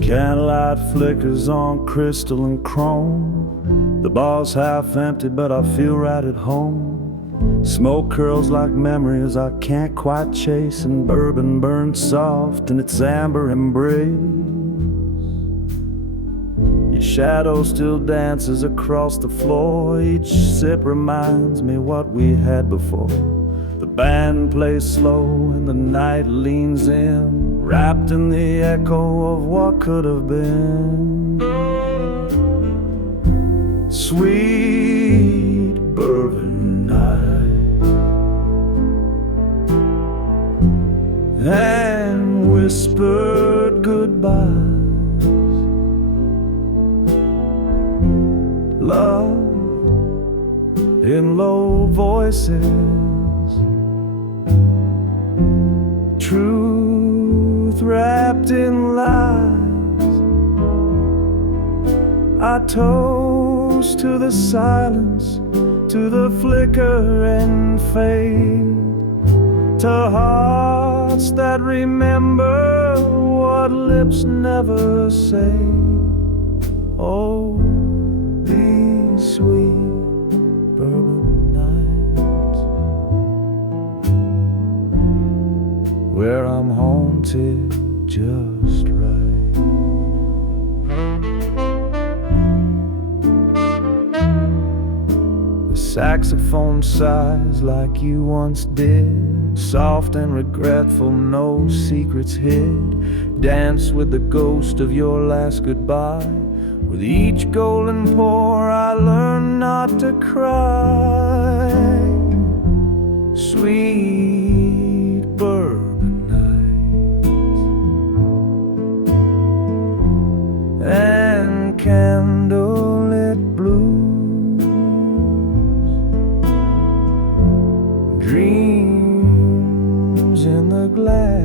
Candlelight flickers on crystal and chrome. The bar's half empty, but I feel right at home. Smoke curls like memories I can't quite chase, and bourbon burns soft in its amber embrace. Your shadow still dances across the floor. Each sip reminds me what we had before. The band plays slow and the night leans in, wrapped in the echo of what could have been. Sweet bourbon night, and whispered goodbyes. Love in low voices, truth wrapped in lies. I toast to the silence, to the flicker and fade, to hearts that remember what lips never say. Oh, these sweet bourbon nights, where I'm haunted just right. The saxophone sighs like you once did, soft and regretful, no secrets hid. Dance with the ghost of your last goodbye. With each golden pour I learn not to cry. Sweet bourbon nights and candlelit blues, dreams in the glass,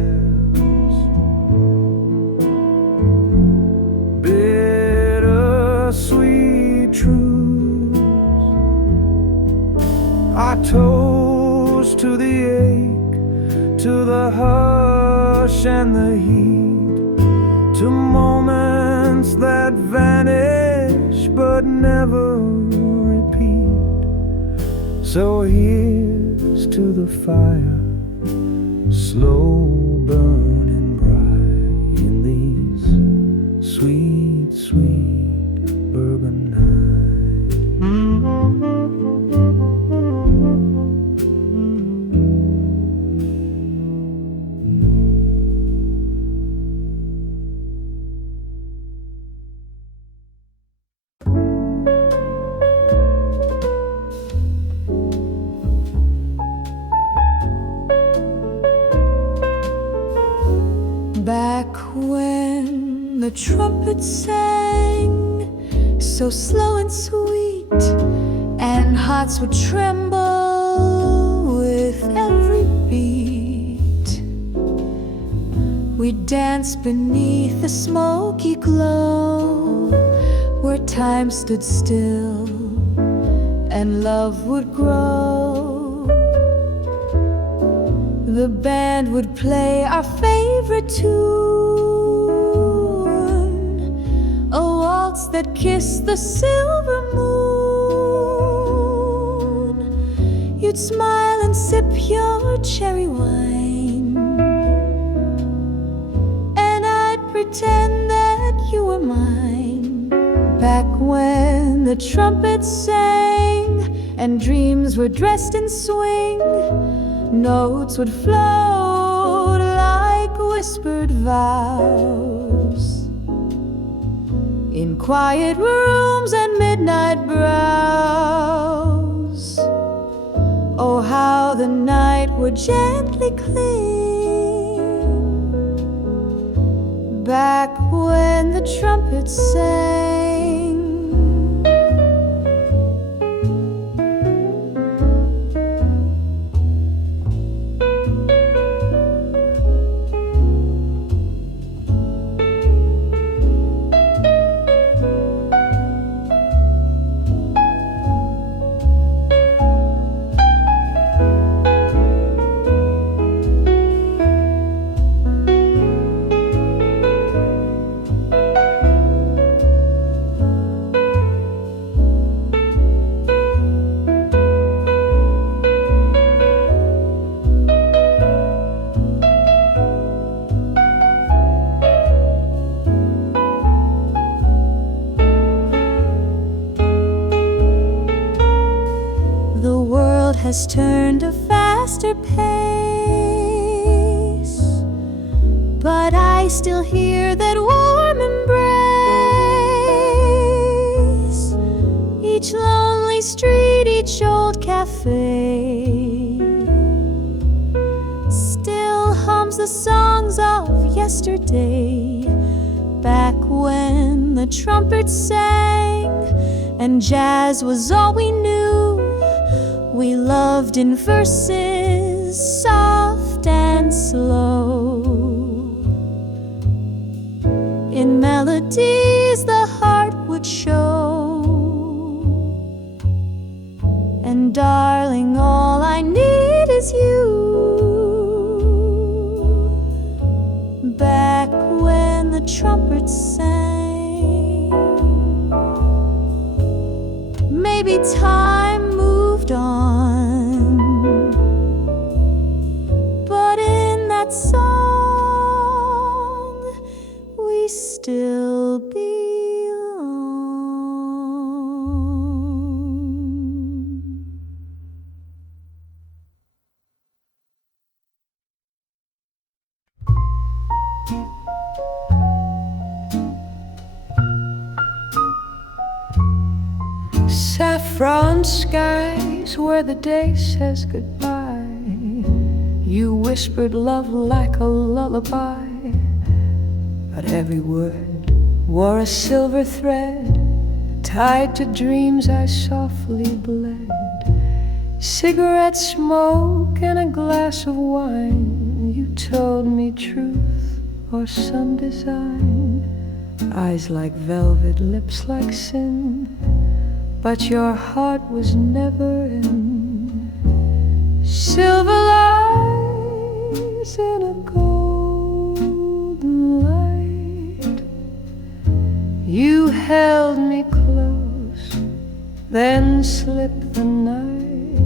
sweet truths. I toast to the ache, to the hush and the heat, to moments that vanish but never repeat. So here's to the fire, slow burning bright in these sweet, sweet bourbon night. Back when the trumpets sang so slow and sweet, and hearts would tremble with every beat, we'd dance beneath the smoky glow, where time stood still and love would grow. The band would play our favorite tune, a waltz that kissed the silver moon. You'd smile and sip your cherry wine, and I'd pretend that you were mine. Back when the trumpets sang and dreams were dressed in swing, notes would float like whispered vows in quiet rooms and midnight brows. Oh, how the night would gently cling back when the trumpets sang. has turned a faster pace, but I still hear that warm embrace. Each lonely street, each old cafe still hums the songs of yesterday, back when the trumpets sang and jazz was all we knew. We loved in verses soft and slow, in melodies the heart would show. And darling, all I need is you. Back when the trumpets sang, maybe time moved on, but in that song we still belong. Saffron skies where the day says goodbye. You whispered love like a lullaby, but every word wore a silver thread, tied to dreams I softly bled. Cigarette smoke and a glass of wine, you told me truth or some design. Eyes like velvet, lips like sin, but your heart was never in. Silver lies in a golden light. You held me close, then slipped the night.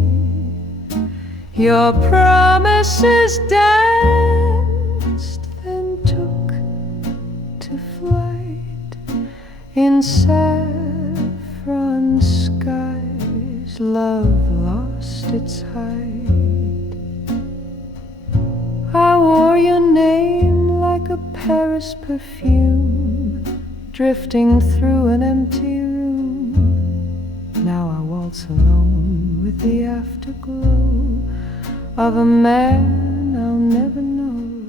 Your promises danced, then took to flight. In saffron skies, love lost its height. I wore your name like a Paris perfume, drifting through an empty room. Now I waltz alone with the afterglow of a man I'll never know.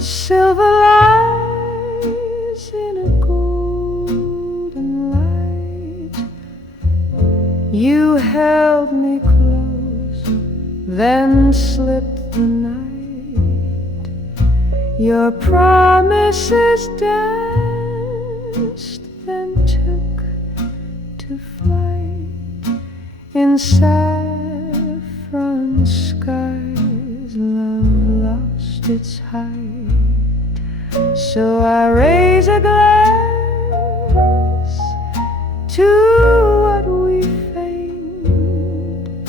Silver lies in a golden light. You held me close, then slipped the night. Your promises danced, then took to flight. In saffron skies, love lost its height. So I raise a glass to what we feigned,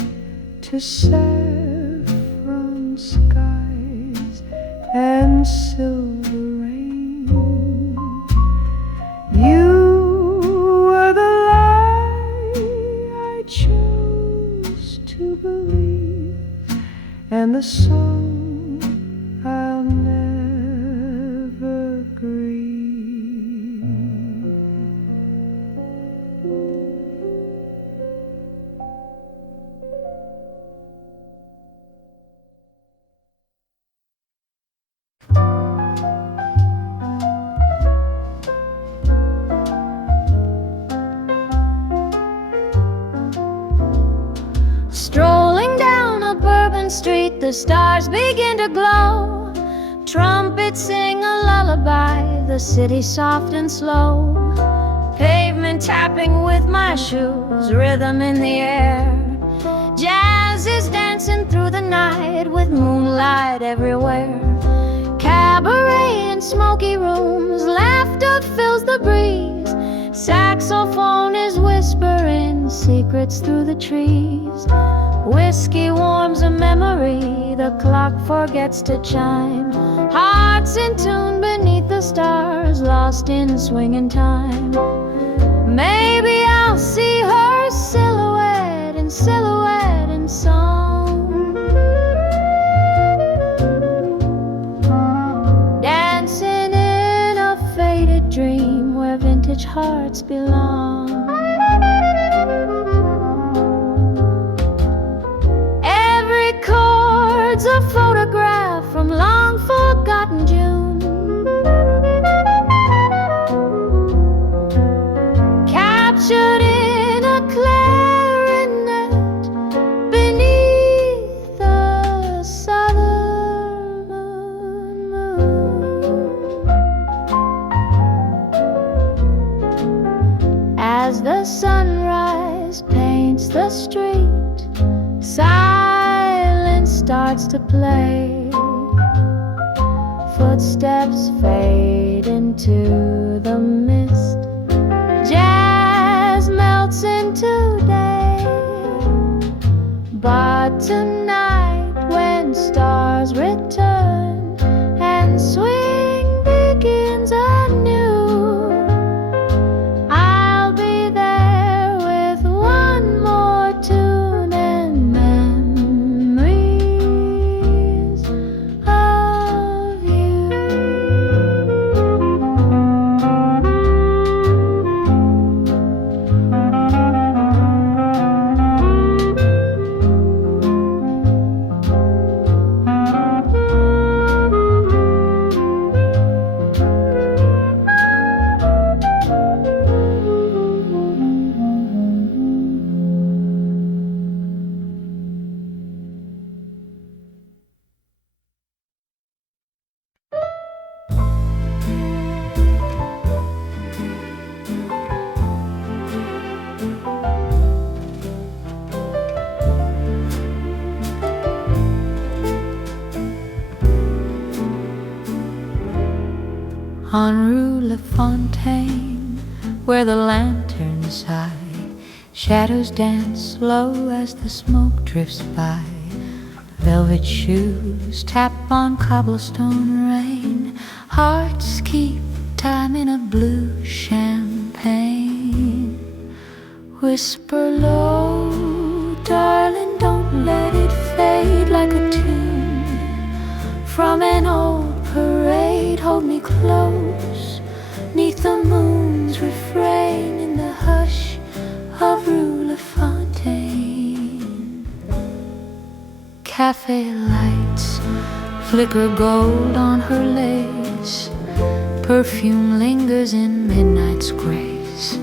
to saffron skies and silver rain. You were the lie I chose to believe, and the song I'll never grieve. Strolling down a Bourbon street, the stars begin to glow. Trumpets sing a lullaby, the city soft and slow. Pavement tapping with my shoes, rhythm in the air. Jazz is dancing through the night with moonlight everywhere. Cabaret in smoky rooms, laughter fills the breeze. Saxophone is whispering secrets through the trees. Whiskey warms a memory, the clock forgets to chime. Hearts in tune beneath the stars, lost in swinging time. Maybe I'll see her silhouette in some dream where vintage hearts belong. Every chord's a photograph from long forgotten June, captured in a clarinet beneath the southern moon. As the sunrise paints the street, silence starts to play. Footsteps fade into the mist. Jazz melts into day. But tonight, when stars return and swing begins anew, I'll be there with one more tune and memories of you. On Rue La Fontaine, where the lanterns high, shadows dance low as the smoke drifts by. Velvet shoes tap on cobblestone rain. Hearts keep time in a blue champagne. Whisper low, darling, don't let it fade like a tune from an old parade. Hold me close, 'neath the moon's refrain, in the hush of Rue La Fontaine. Cafe lights flicker gold on her lace. Perfume lingers in midnight's grace.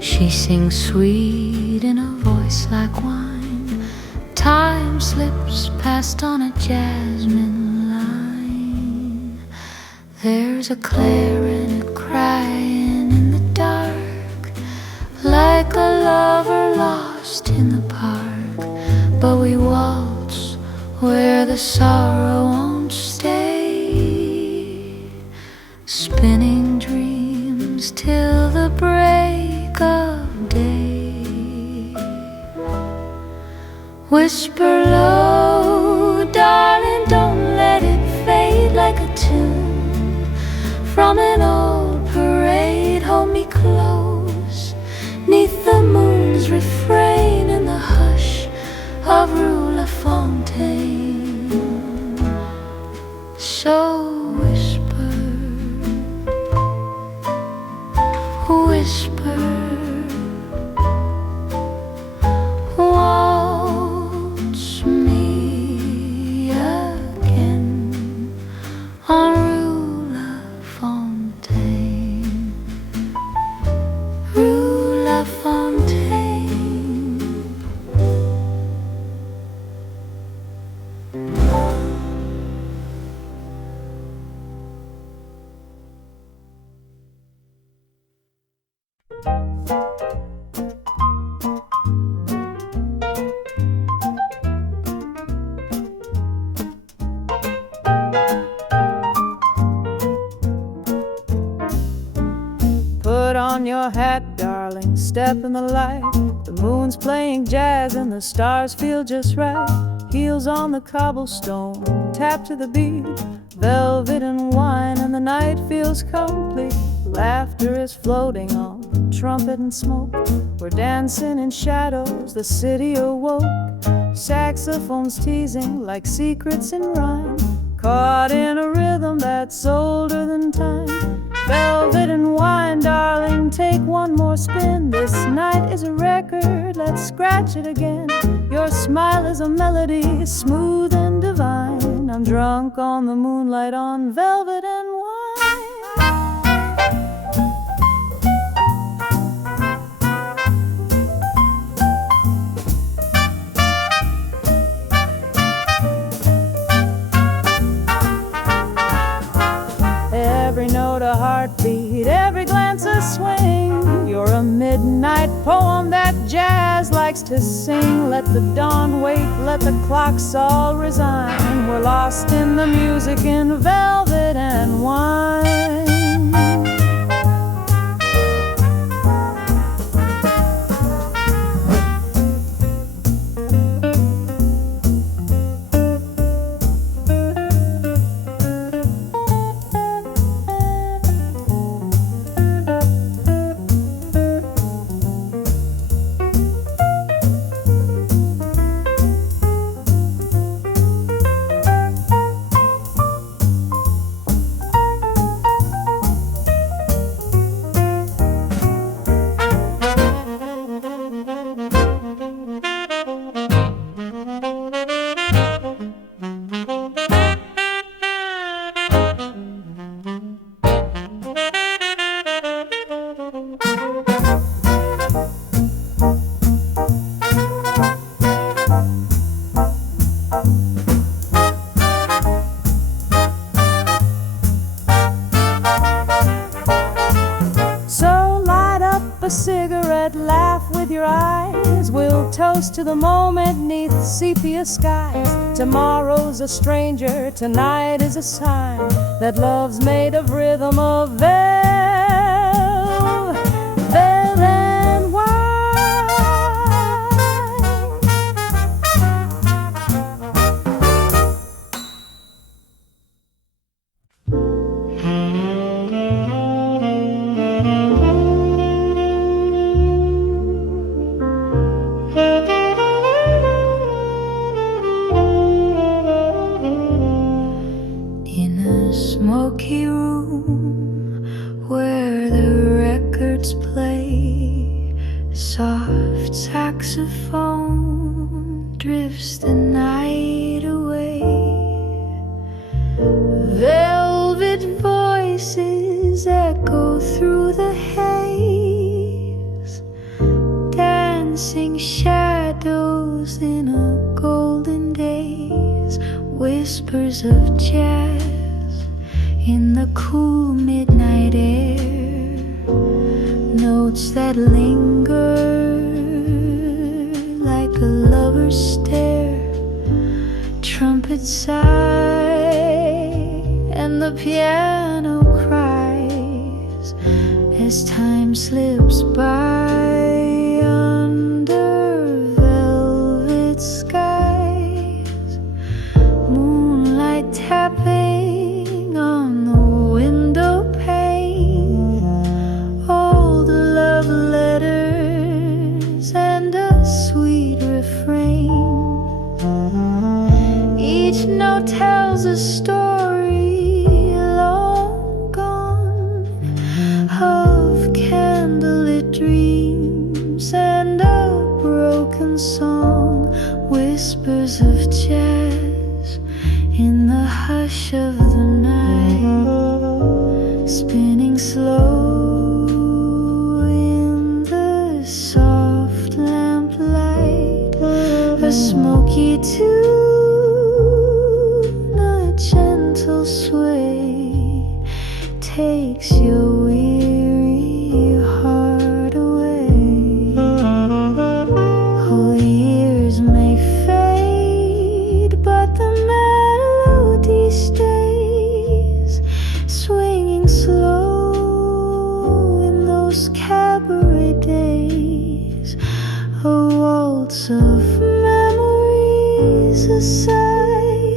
She sings sweet in a voice like wine. Time slips past on a jasmine line. There's a clarinet crying in the dark, like a lover lost in the park. But we waltz where the sorrow won't stay, spinning dreams till the break of day. Whisper low, darling, don't let it fade like a tune from an old parade. Hold me close, 'neath the moon's refrain, in the hush of Rue La Fontaine. So whisper, whisper, waltz me again on Rue La Fontaine, Rue La Fontaine. Put on your hat, darling, step in the light. The moon's playing jazz and the stars feel just right. Heels on the cobblestone, tap to the beat. Velvet and wine and the night feels complete. Laughter is floating on trumpet and smoke. We're dancing in shadows, the city awoke. Saxophones teasing like secrets in rhyme, caught in a rhythm that's older than time. Velvet and wine take one more spin. This night is a record, let's scratch it again. Your smile is a melody, smooth and divine. I'm drunk on the moonlight, on velvet and wine. Every note a heartbeat, every glance a swing. You're a midnight poem that jazz likes to sing. Let the dawn wait, let the clocks all resign. We're lost in the music in velvet and wine. A cigarette, laugh with your eyes. We'll toast to the moment neath sepia skies. Tomorrow's a stranger, tonight is a sign that love's made of rhythm of velvet and wine. Smoky room where the records play, soft saxophone drifts the night away. Velvet voices echo through the haze, dancing shadows in a golden daze, whispers of jazz in the cool midnight air, notes that linger like a lover's stare. Trumpets sigh and the piano cries as time slips by under velvet skies. Moonlight tapping on the window pane, old love letters and a sweet refrain. Each note tells a story long gone of candlelit dreams and a broken song, whispers of jazz in the hush of the night, spinning slow in the soft lamplight. A smoky tune, a gentle sway, takes your weary heart away. Oh, years may fade, but the melody stays, swinging slow in those cabaret days. A waltz of memories, a sigh,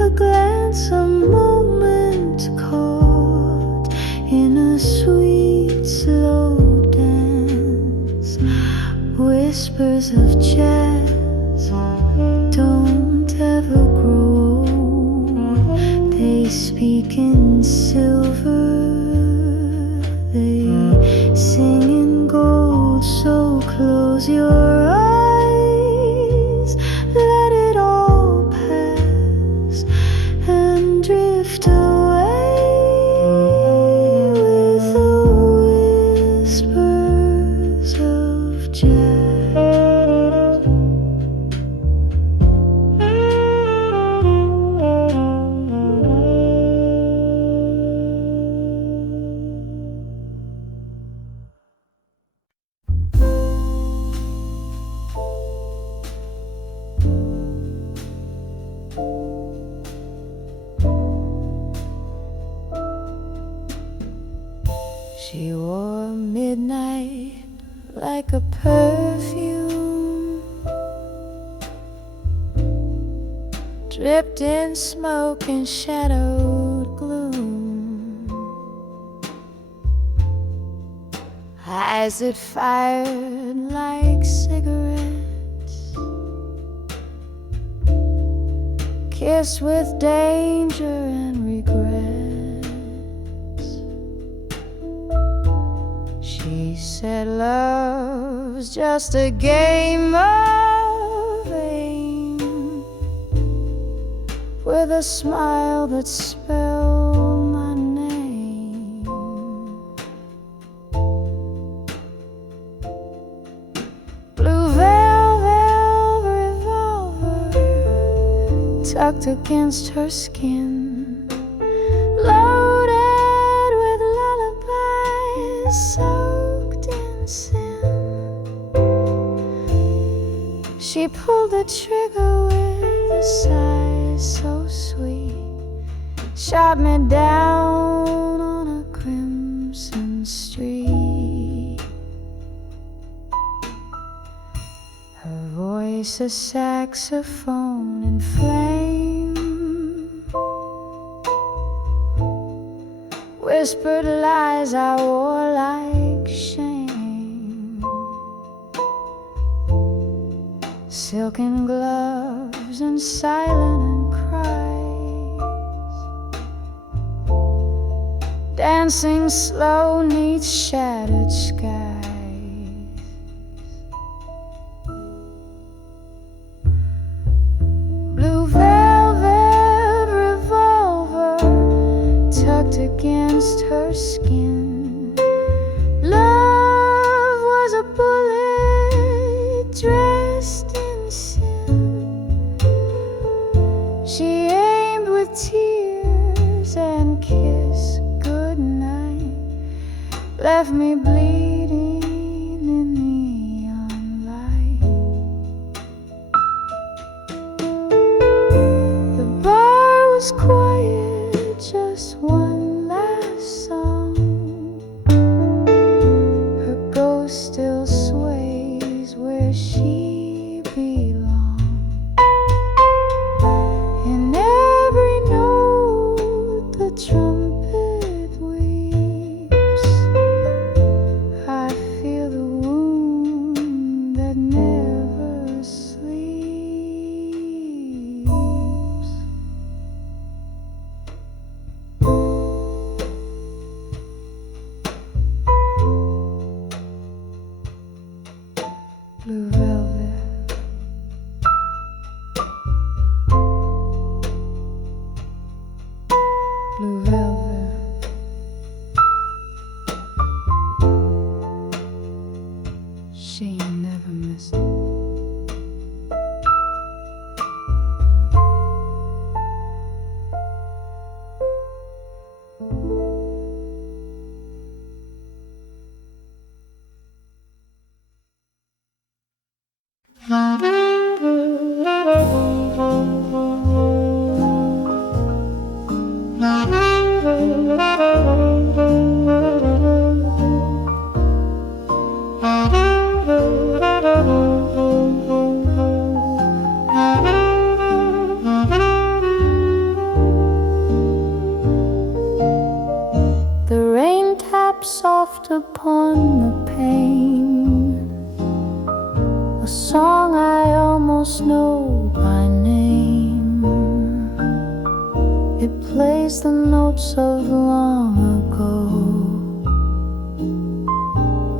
a glance, a moment caught in a sweet slow dance. Whispers of jazz don't ever grow old. They speak in silver, they sing Close your eyes, let it all pass, and drift away with the whispers of jazz. She wore midnight like a perfume, dripped in smoke and shadowed gloom. Eyes that fired like cigarettes, kissed with danger and regret. She said love's just a game of aim, with a smile that spelled my name. Blue velvet revolver tucked against her skin, loaded with lullabies soaked in sin. She pulled the trigger with a sigh so sweet, shot me down on a crimson street. Her voice a saxophone in flame, whispered lies I wore like shame. Silken gloves and silent cries, dancing slow 'neath shattered skies. Blue velvet revolver tucked against her skin. Love was a bullet dressed in sin. She aimed with tears and kissed goodnight, left me bleeding in neon light. The bar was quiet, just one last song. Her ghost still sways where she belongs. In every note the trumpet weeps, I feel the wound that never sleeps. Blue velvet, blue velvet, she never missed it. The rain taps soft upon the pane, a song I almost know by name. It plays the notes of long ago,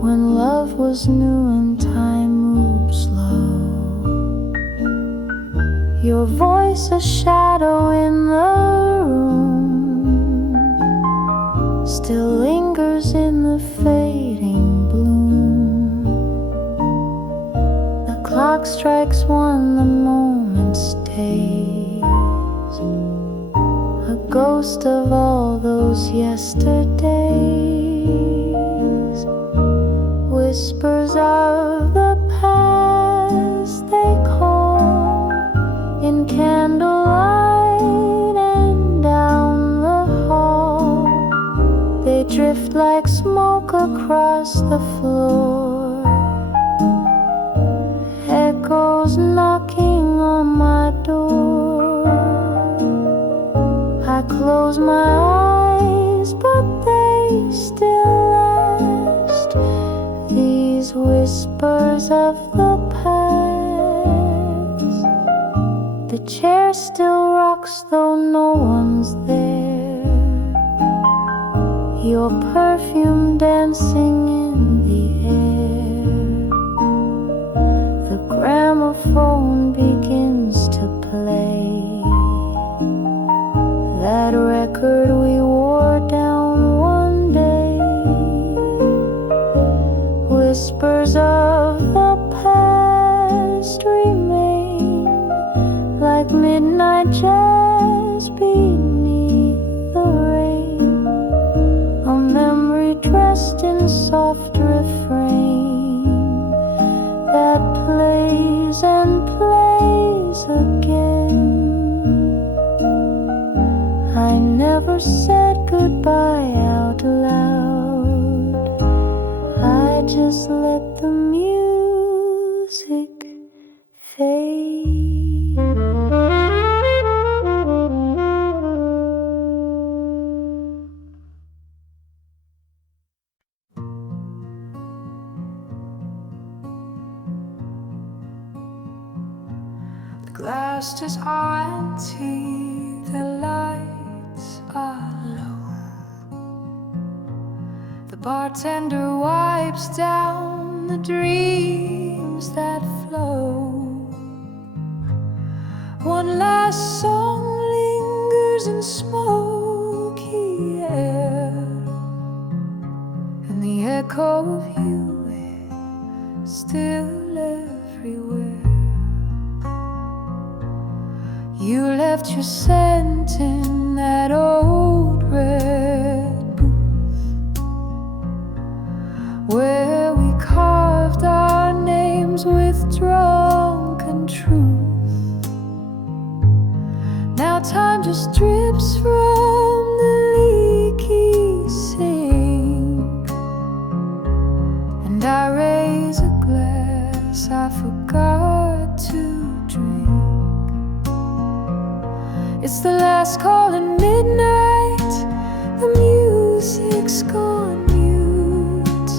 when love was new and time slow. Your voice a shadow in the room, still lingers in the fading bloom. The clock strikes one, the moment stays, a ghost of all those yesterdays. Whispers of the past they call in candlelight, and down the hall they drift like smoke across the floor. Echoes knocking on my door. I close my eyes, but they still last. These whispers of the past. The chair still rocks though no one's there. Your perfume dancing in the air. The gramophone begins to play that record we wore down one day. Whispers of the past remain like midnight jazz beneath the rain. A memory dressed in soft refrain that plays and plays again. I never said goodbye out loud. I just let the music fade. The glass is empty, the lights are low. The bartender wipes down the dreams that flow. One last song lingers in smoky air, and the echo of you is still everywhere. You left your scent in that old red booth, where we carved our names with drunken truth. Now time just drips from the leaky sink, and I raise a glass I forgot to drink. It's the last call at midnight. The music's gone mute,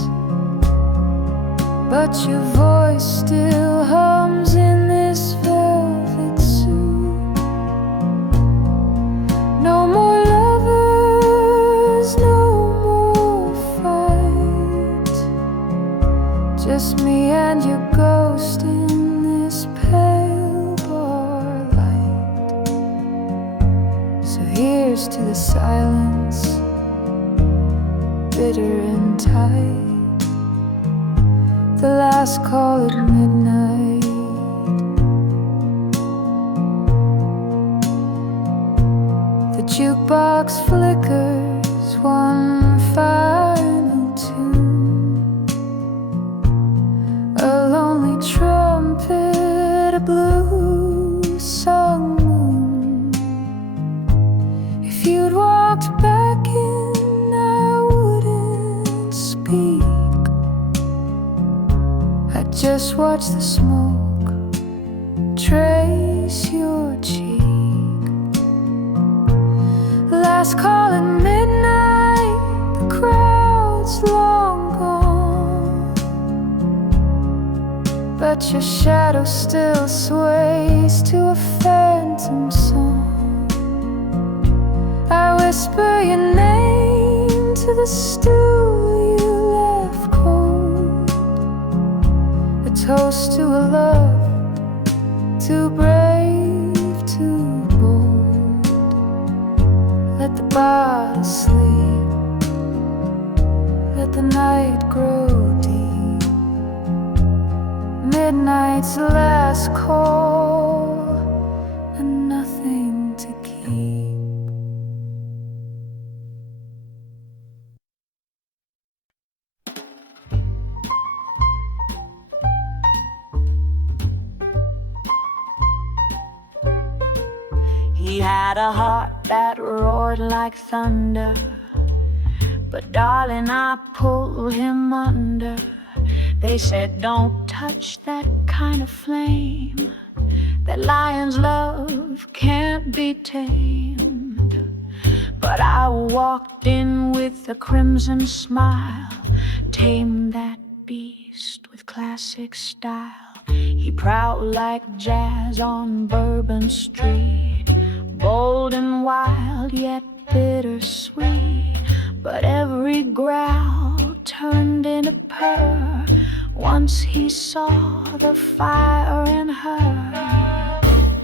but your voice still hums in this velvet suit. No more lovers, no more fight. Just me and your ghost in this pale bar light. So here's to the silence, bitter and tight. The last call at midnight. The jukebox flickers one final tune. A lonely trumpet, a blue sung moon. If you'd walked back in, I wouldn't speak. I'd just watch the smoke trace your cheek. Last call at midnight, the crowd's long gone, but your shadow still sways to a phantom song. I whisper your name to the stool you left cold, a toast toast to a love too brave, too bold. Let the bottle sleep, let the night grow deep. Midnight's last call and nothing to keep. He had a heart that roared like thunder, but darling, I pulled him under. They said don't touch that kind of flame, that lion's love can't be tamed. But I walked in with a crimson smile, tamed that beast with classic style. He prowled like jazz on Bourbon Street, bold and wild, yet bittersweet. But every growl turned into purr once he saw the fire in her.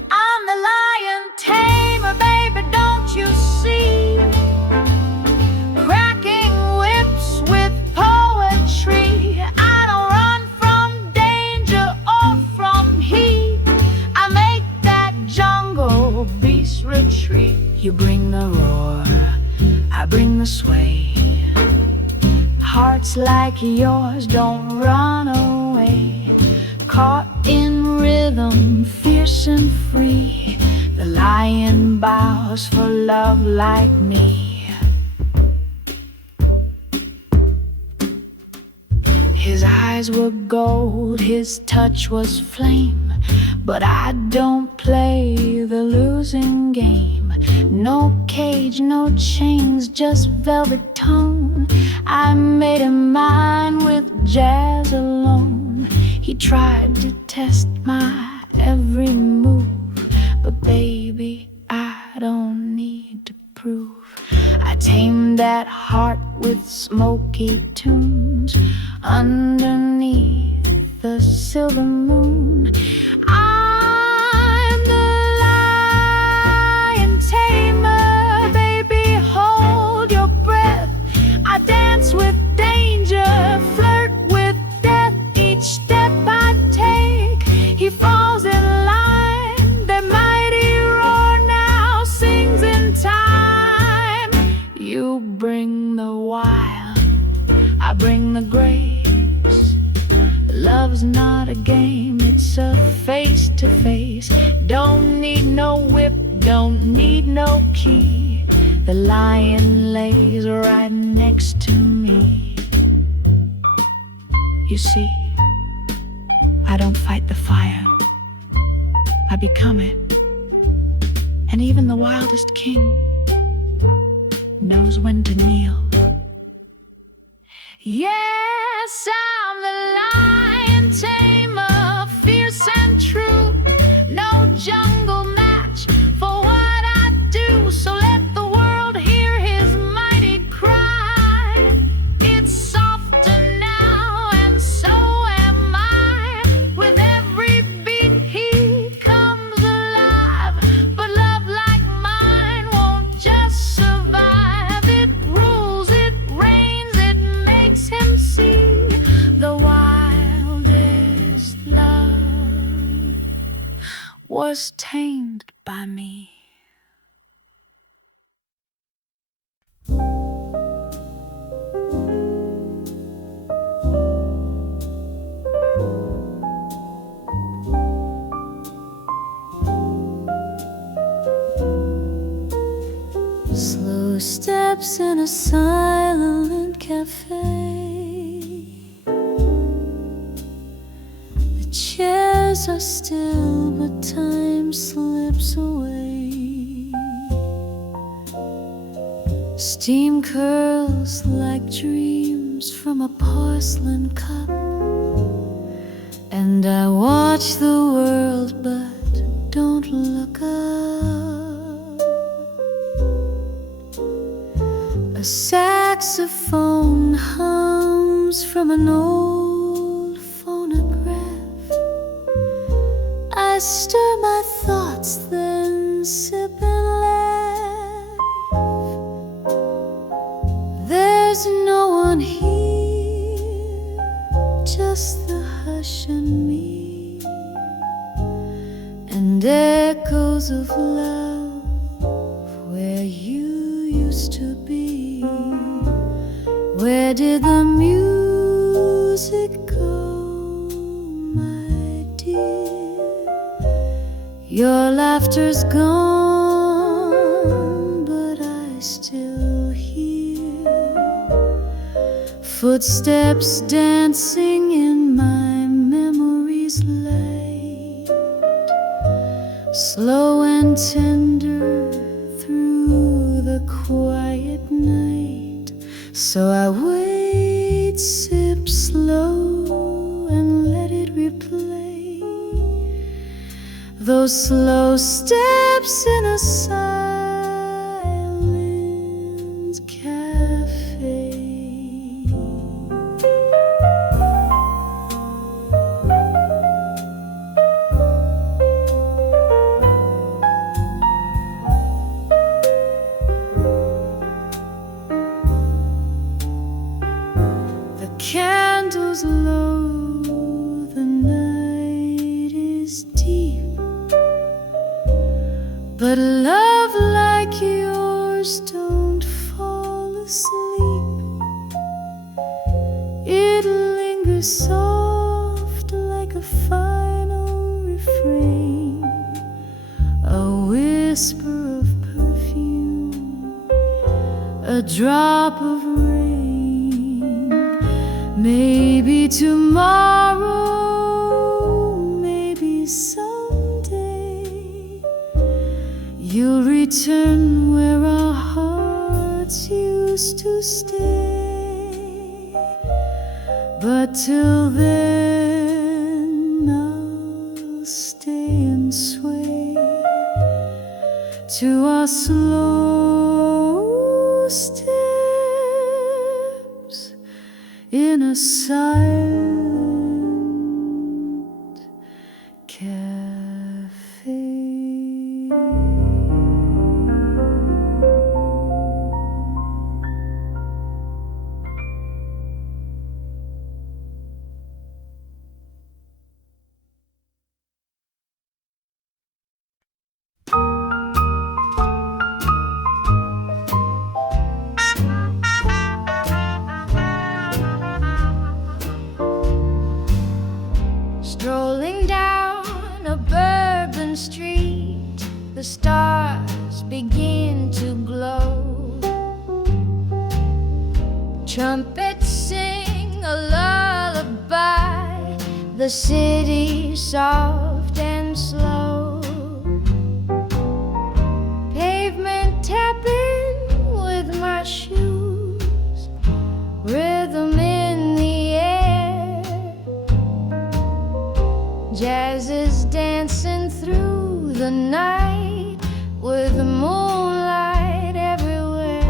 I'm the Lion Tamer, baby, don't you see? Cracking whips with poetry. I don't run from danger or from heat. I make that jungle beast retreat. You bring the roar, I bring the sway. Hearts like yours don't run away. Caught in rhythm, fierce and free. The lion bows for love like me. His eyes were gold, his touch was flame. But I don't play the losing game. No cage, no chains, just velvet tone. I made him mine with jazz alone. He tried to test my every move, but baby, I don't need to prove. I tamed that heart with smoky tunes underneath the silver moon. I'm the Lion Tamer, baby, hold your breath. I dance with danger, flirt with death. Each step I take, he falls in line. Their mighty roar now sings in time. You bring the wild, I bring the grace. Love's not a game, it's a face-to-face. Don't need no whip, don't need no key. The lion lays right next to me. You see, I don't fight the fire, I become it. And even the wildest king knows when to kneel. Yes, I'm the Lion Tamer, fierce and true. No jungle match for what I do. So let the world hear his mighty cry. It's softer now and so am I. With every beat he comes alive. But love like mine won't just survive. It rules, it reigns, it makes him see the wildest love was tamed by me. Slow steps in a silent cafe. The chairs are still, but time slips away. Steam curls like dreams from a porcelain cup, and I watch the world but don't look up. A saxophone hums from an old phonograph. I stir my thoughts, then sip and laugh. There's no one here, just the hush and me, and echoes of love where you used to be. Where did the music go, my dear? Your laughter's gone, but I still hear footsteps dancing in my memory's light, slow and tender through the quiet night. So I wait, sip slow, and let it replay those slow steps in a silent cafe. The candles low, the night is deep, but love like yours don't fall asleep. It lingers soft like a final refrain, a whisper of perfume, a drop of rain. Maybe tomorrow, maybe someday, you'll return where our hearts used to stay. But till then, I'll stay and sway to our slow steps in a silent cafe. Strolling down a Bourbon street, the stars begin to glow. Trumpets sing a lullaby, the city soft and slow. Pavement tapping with my shoes, rhythm in the air. Jazz is dancing through the night with the moonlight everywhere.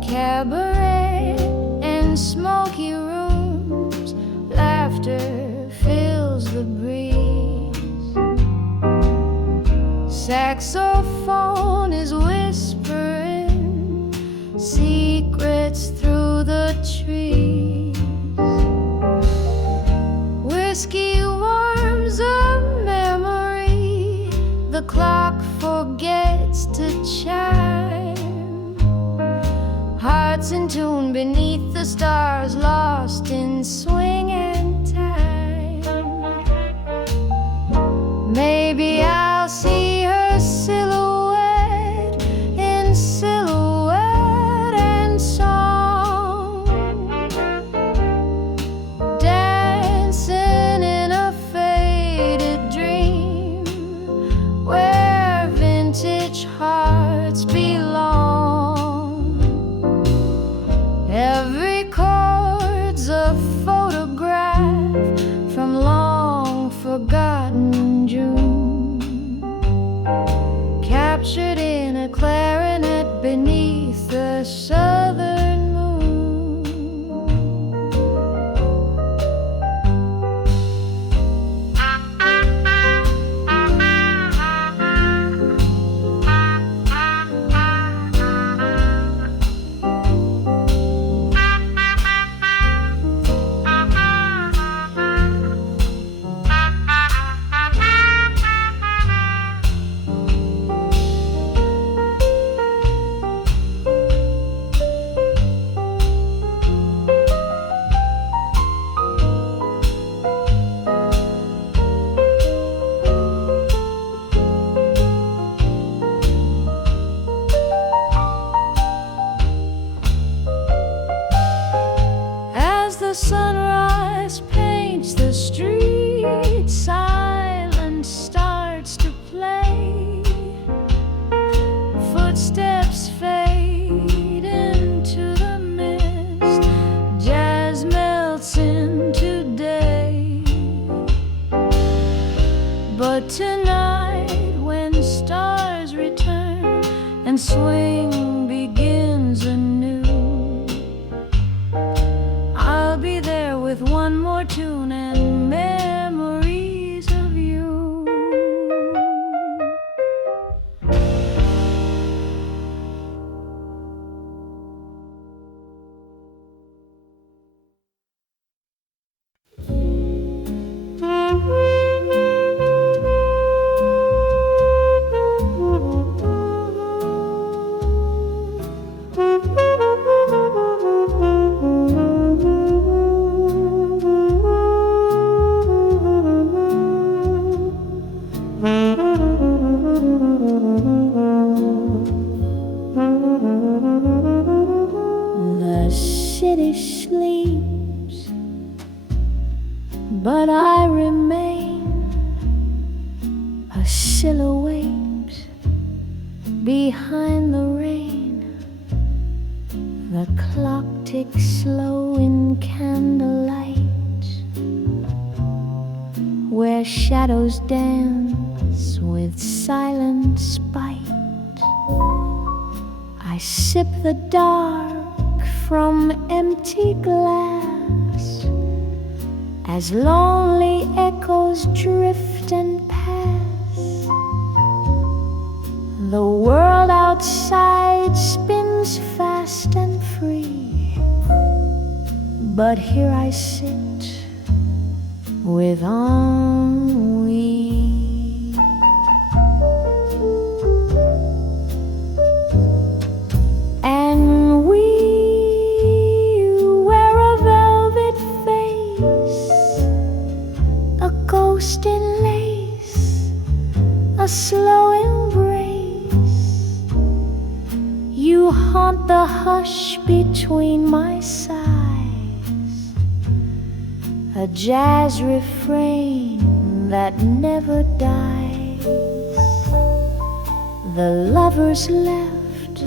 Cabaret and smoky rooms, laughter fills the breeze. Saxophone is whispering secrets through the trees. Whiskey warms a memory, the clock forgets to chime. Hearts in tune beneath the stars, lost in swing and time. Maybe I'll see her silhouette in silhouette and song, dancing in a faded dream where vintage hearts belong. Every chord's a photograph from long forgotten June, captured in a clarinet beneath the southern moon. the sunrise paints the street, silence starts to play. Footsteps fade into the mist, jazz melts into day. But tonight, when stars return and swing begins anew, I'll be there with one more tune and memories of you. The city sleeps, but I remain a silhouette behind the rain. The clock ticks slow in candlelight, where shadows dance with silent spite. I sip the dark from empty glass, as lonely echoes drift and pass. The world outside spins fast and free, but here I sit with ennui. And we wear a velvet face, a ghost in lace, a slow embrace. You haunt the hush between my sighs, a jazz refrain that never dies. The lovers left,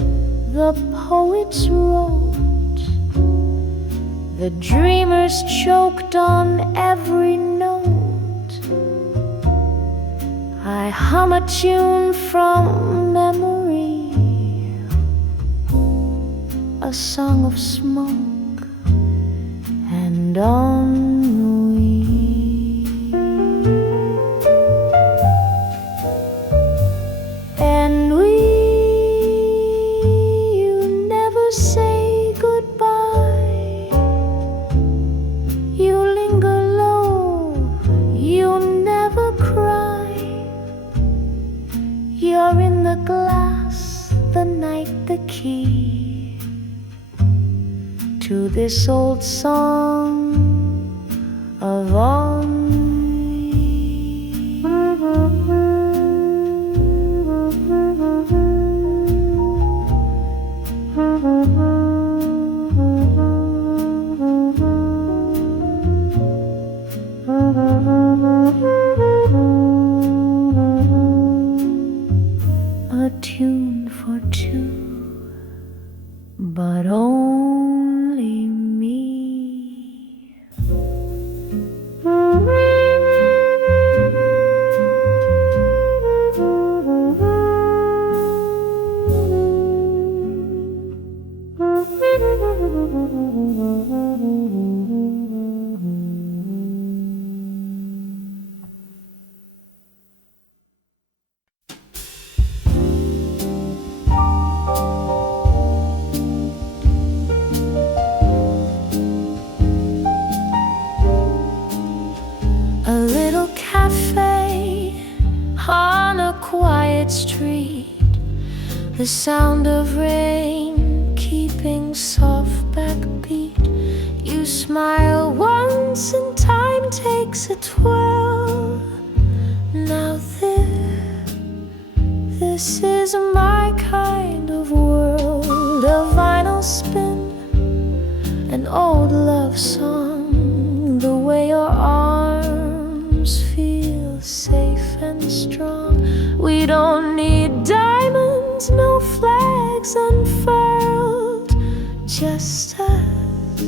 the poets wrote, the dreamers choked on every note. I hum a tune from memory, a song of smoke and ennui. And you never say goodbye. You linger low, you never cry. You're in the glass, the night, the key to this old song of ennui. A tune for two, but only me. A little cafe on a quiet street, the sound of rain keeping soft backbeat. You smile once and time takes a twirl. Now this is my kind of world. A vinyl spin, an old love song, and strong. We don't need diamonds, no flags unfurled, just us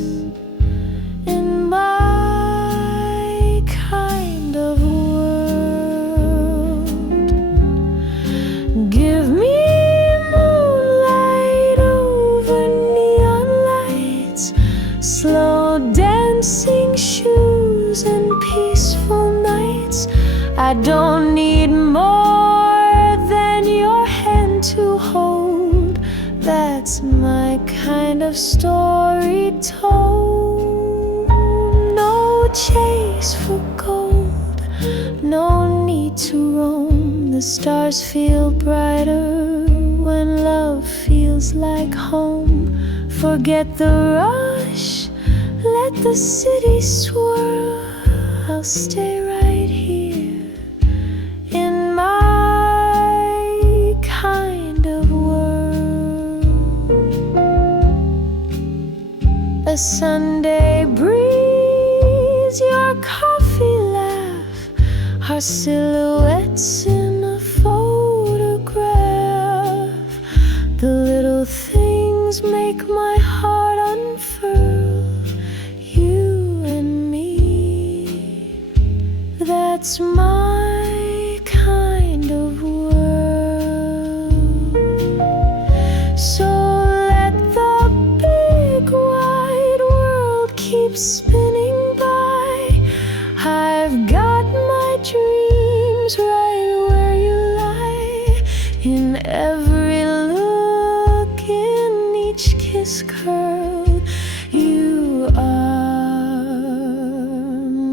in my kind of world. Give me moonlight over neon lights, slow dancing shoes and peaceful nights. I don't need more than your hand to hold. That's my kind of story told. No chase for gold, no need to roam. The stars feel brighter when love feels like home. Forget the rush, let the city swirl. I'll stay right here in my kind of world. A Sunday breeze, your coffee laugh, our silhouettes in a photograph. The little things make my heart unfurl. You and me, that's my kind of world. So let the big wide world keep spinning by. I've got my dreams right where you lie, in every look, in each kiss curled. You are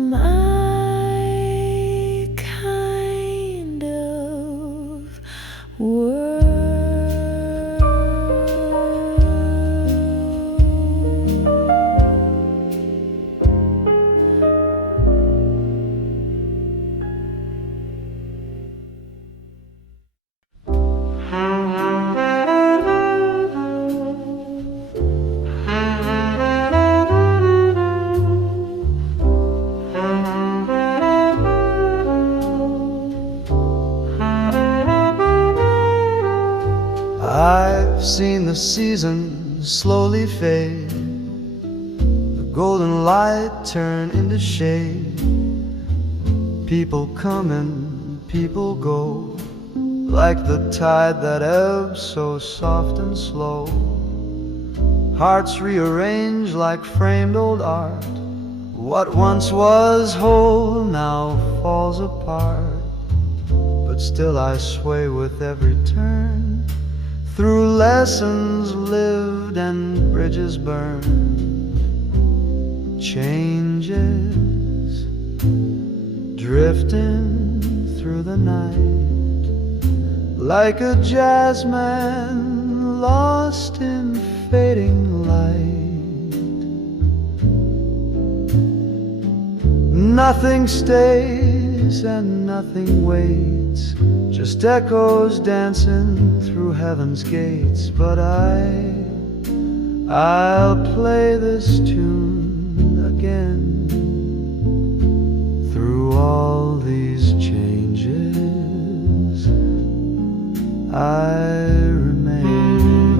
my kind of world. I've seen the season slowly fade, the golden light turn into shade. People come and people go, like the tide that ebbs so soft and slow. Hearts rearrange like framed old art. What once was whole now falls apart, but still I sway with every turn, through lessons lived and bridges burned. Changes drifting through the night, like a jazzman lost in fading light. Nothing stays and nothing waits, just echoes dancing through heaven's gates. But I'll play this tune again. Through all these changes, I remain.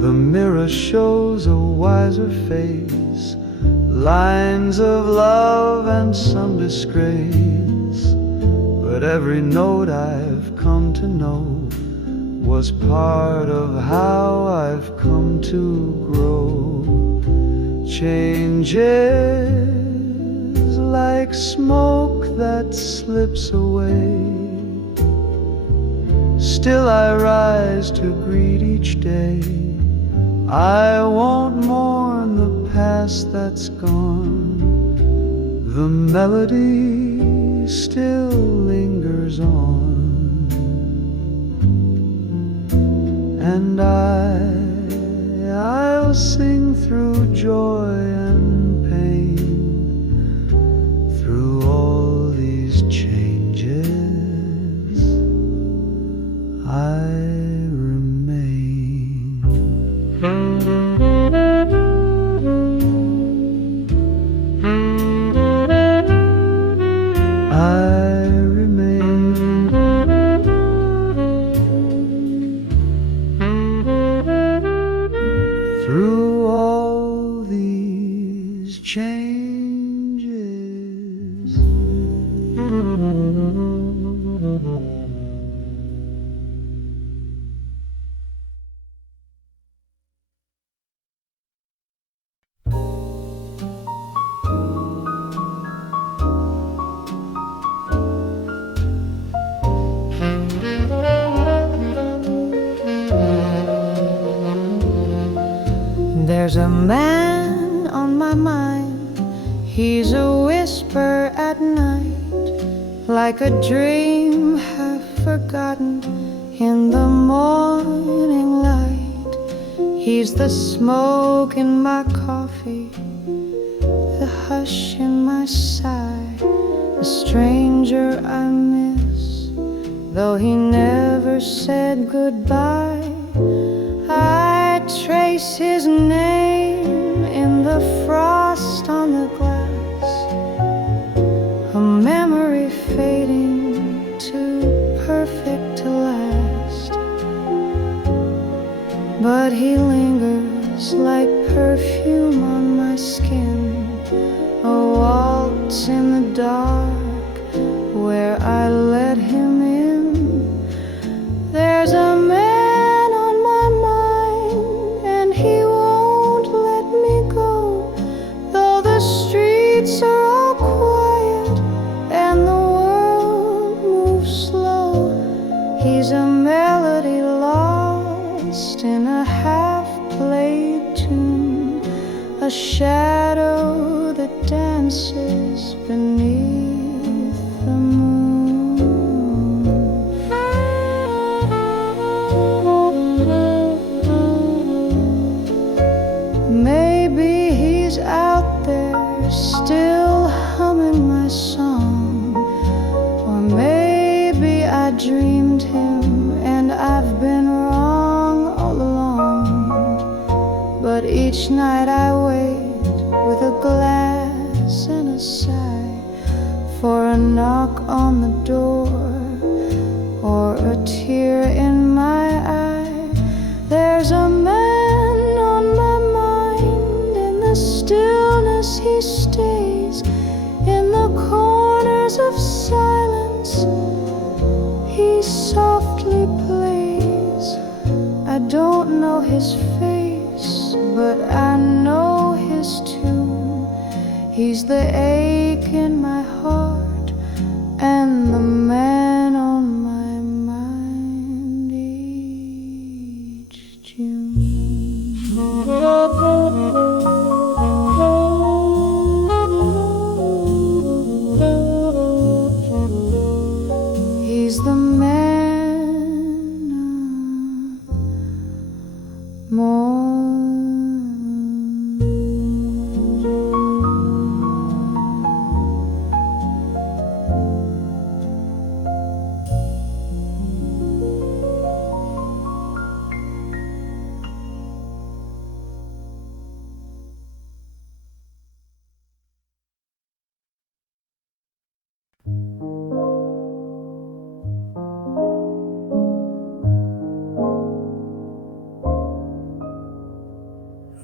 The mirror shows a wiser face, lines of love and some disgrace. But every note I've come to know was part of how I've come to grow. Changes like smoke that slips away, still I rise to greet each day. I won't mourn the past that's gone, the melody still lingers on. And I'll sing through joy and pain, through all these changes, I remain. man on my mind, he's a whisper at night, like a dream half forgotten in the morning light. He's the smoke in my coffee, the hush in my sigh, the stranger I miss, though he never said goodbye. I trace his name in the frost on the glass, a memory fading too perfect to last. But he lingers like perfume on my skin, a waltz in the dark where I let him in. There's a man on my mind, and he won't let me go, though the streets are all quiet and the world moves slow. He's a melody lost in a half-played tune, a shadow that dances beneath the moon. Maybe he's out there still humming my song, or maybe I dreamed him and I've been wrong all along. But each night I wait with a glass and a sigh for a knock on the door or a tear in my eye. There's a man on my mind, in the stillness he stays, in the corners of silence he softly plays. I don't know his face, but I know his tune. He's the ache in my heart and the man on my mind each June. He's the man more.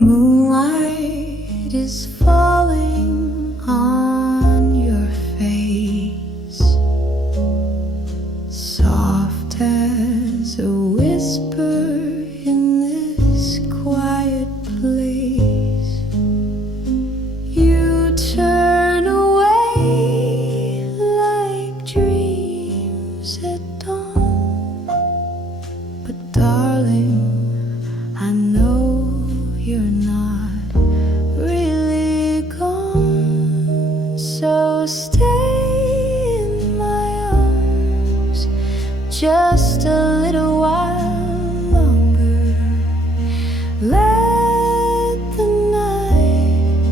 Moonlight is falling on your face, soft as a whisper in this quiet place. You turn away like dreams at dawn, but darling, I know you're not really gone, so stay in my arms just a little while longer. Let the night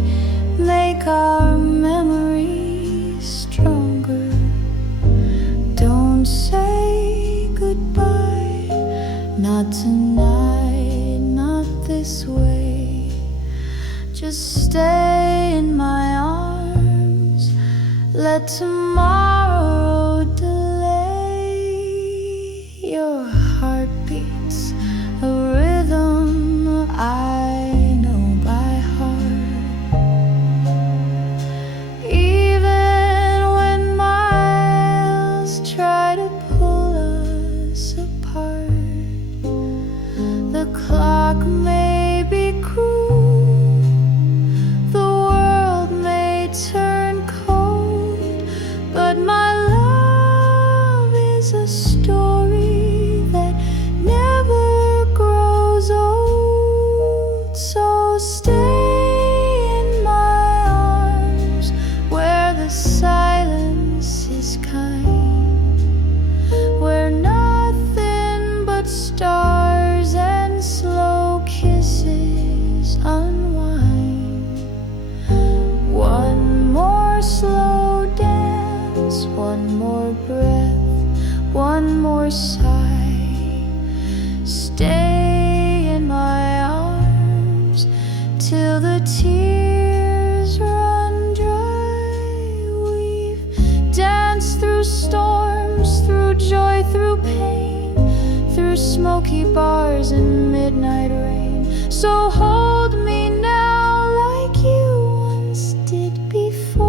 make our memories stronger. Don't say goodbye, not tonight, not this way. Just stay in my arms, let tomorrow delay. Your heart beats a rhythm I know by heart. Even when miles try to pull us apart, the clock may be cruel, the world may turn cold, but my love is a story that never grows old. smoky bars in midnight rain. So hold me now like you once did before.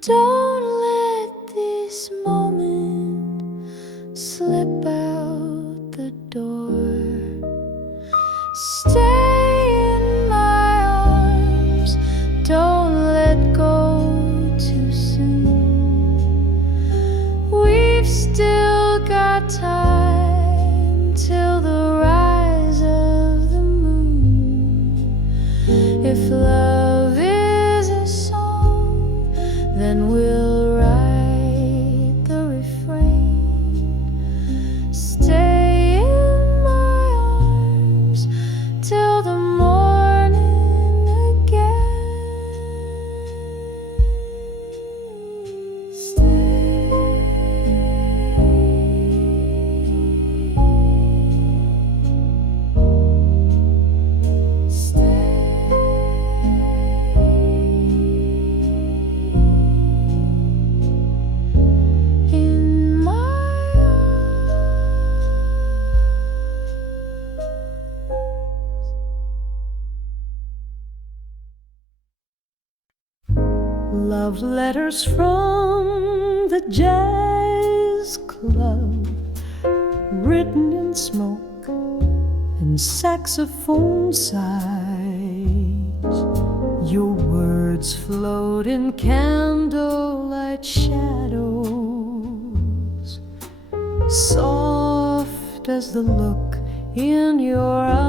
Don't let this moment slip out the door. Stay in my arms, don't let go too soon. We've still got time till the rise of the moon. If love is a song, then we'll write the refrain. Stay in my arms till the morning again. Stay. In my Love letters from the jazz club, written in smoke and saxophone sighs. Your words float in candlelight shadows, soft as the look in your eyes.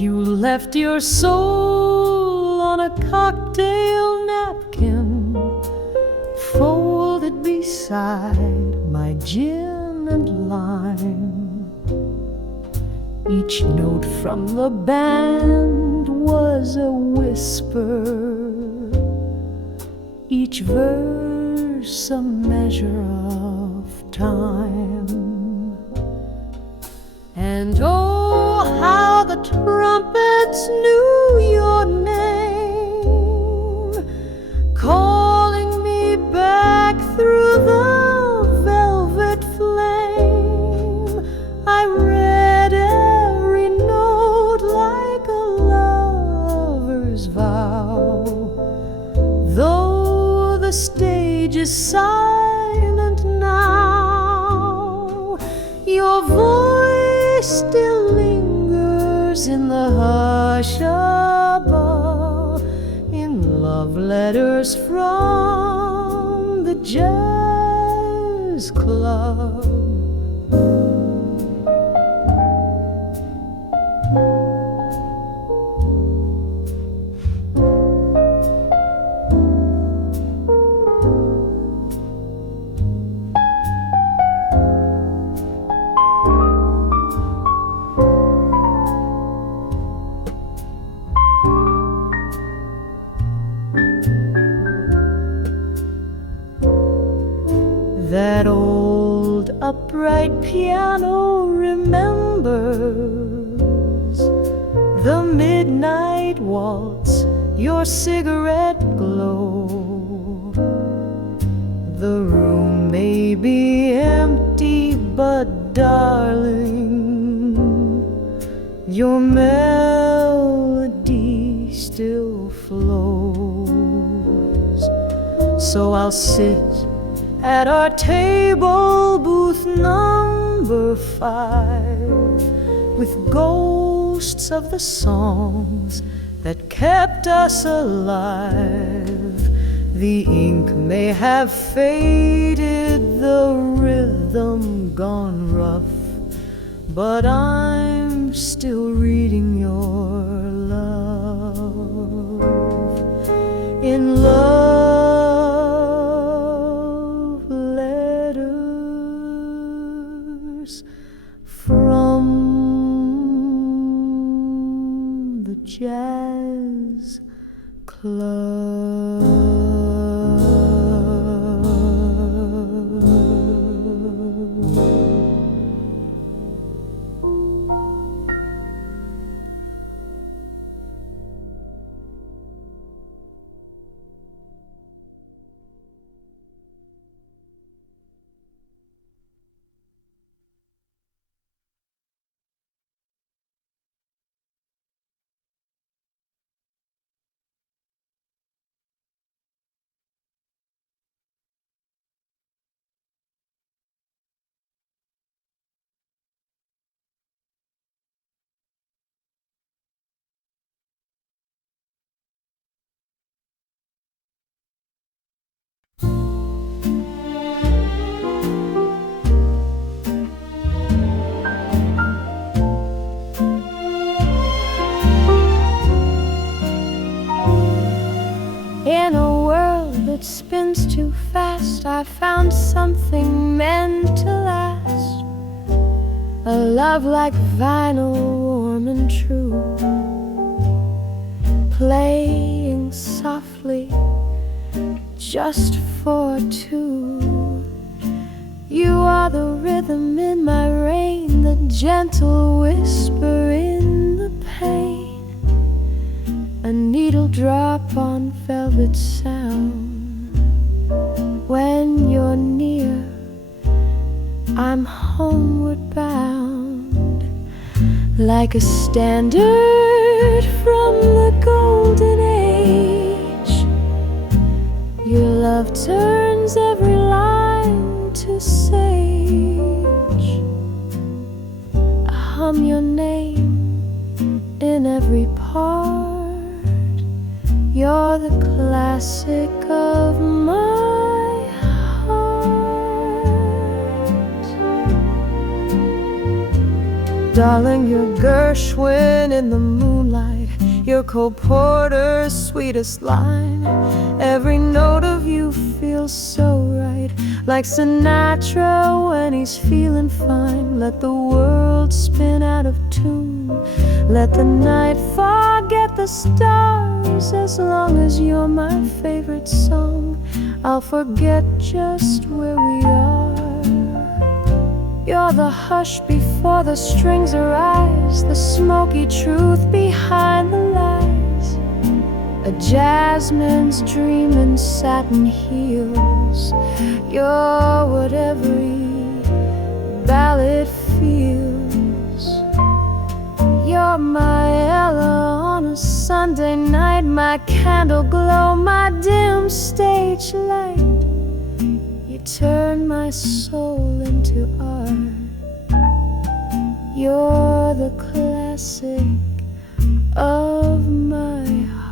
You left your soul on a cocktail napkin, folded beside my gin and lime. Each note from the band was a whisper, each verse a measure of time. And oh, how the trumpets knew your name, calling me back through the velvet flame. I read every note like a lover's vow, though the stage is silent now. Your voice still lingers in the hush above, in love letters from the jazz club. That old upright piano remembers the midnight waltz, your cigarette glow. The room may be empty, but darling, your melody still flows. So I'll sit at our table, booth number 5, with ghosts of the songs that kept us alive. The ink may have faded, the rhythm gone rough, but I'm still reading your love. In love letters from the jazz club. that spins too fast. I found something meant to last, a love like vinyl, warm and true, playing softly just for two. You are the rhythm in my rain, the gentle whisper in the pain, a needle drop on velvet sound. When you're near, I'm homeward bound, like a standard from the golden age. Your love turns every line to sage. I hum your name in every part. You're the classic of my heart. Darling, you're Gershwin in the moonlight, you're Cole Porter's sweetest line. Every note of you feels so right, like Sinatra when he's feeling fine. Let the world spin out of tune, let the night forget the stars. As long as you're my favorite song, I'll forget just where we are. You're the hush before the strings arise, the smoky truth behind the lies, a jasmine's dream in satin heels. You're what every ballad feels. You're my Ella on a Sunday night, my candle glow, my dim stage light. You turn my soul into art. You're the classic of my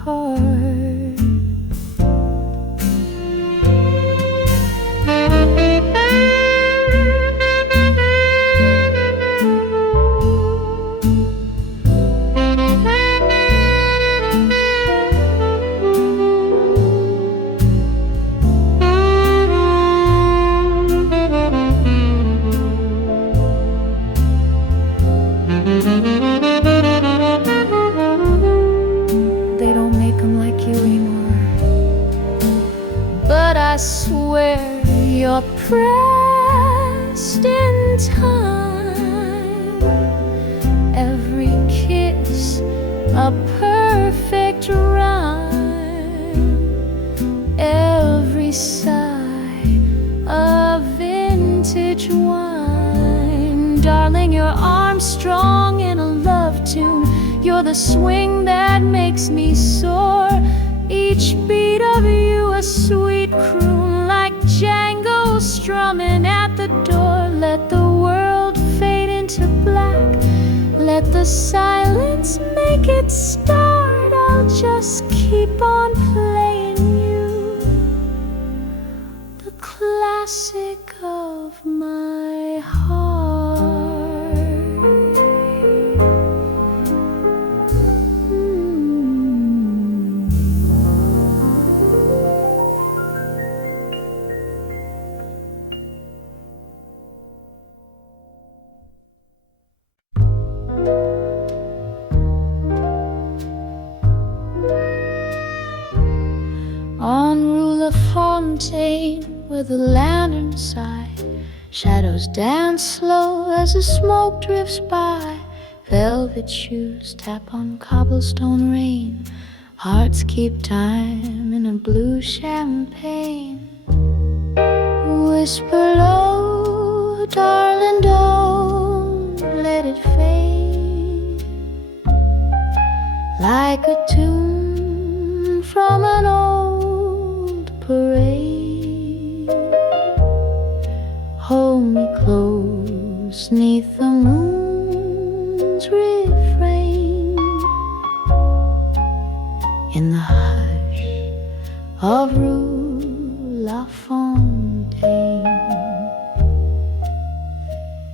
heart. I swear you're pressed in time. Every kiss a perfect rhyme, every sigh a vintage wine. Darling, you're Armstrong in a love tune. You're the swing that makes me soar. Each beat of you a sweet croon, like Django strumming at the door. Let the world fade into black, let the silence make it start. I'll just keep on playing you, the classic of my heart. Where the lanterns sigh, shadows dance slow as the smoke drifts by. Velvet shoes tap on cobblestone rain, hearts keep time in a blue champagne. Whisper low, darling, don't let it fade, like a tune from an old parade. Hold me close 'neath the moon's refrain, in the hush of Rue La Fontaine.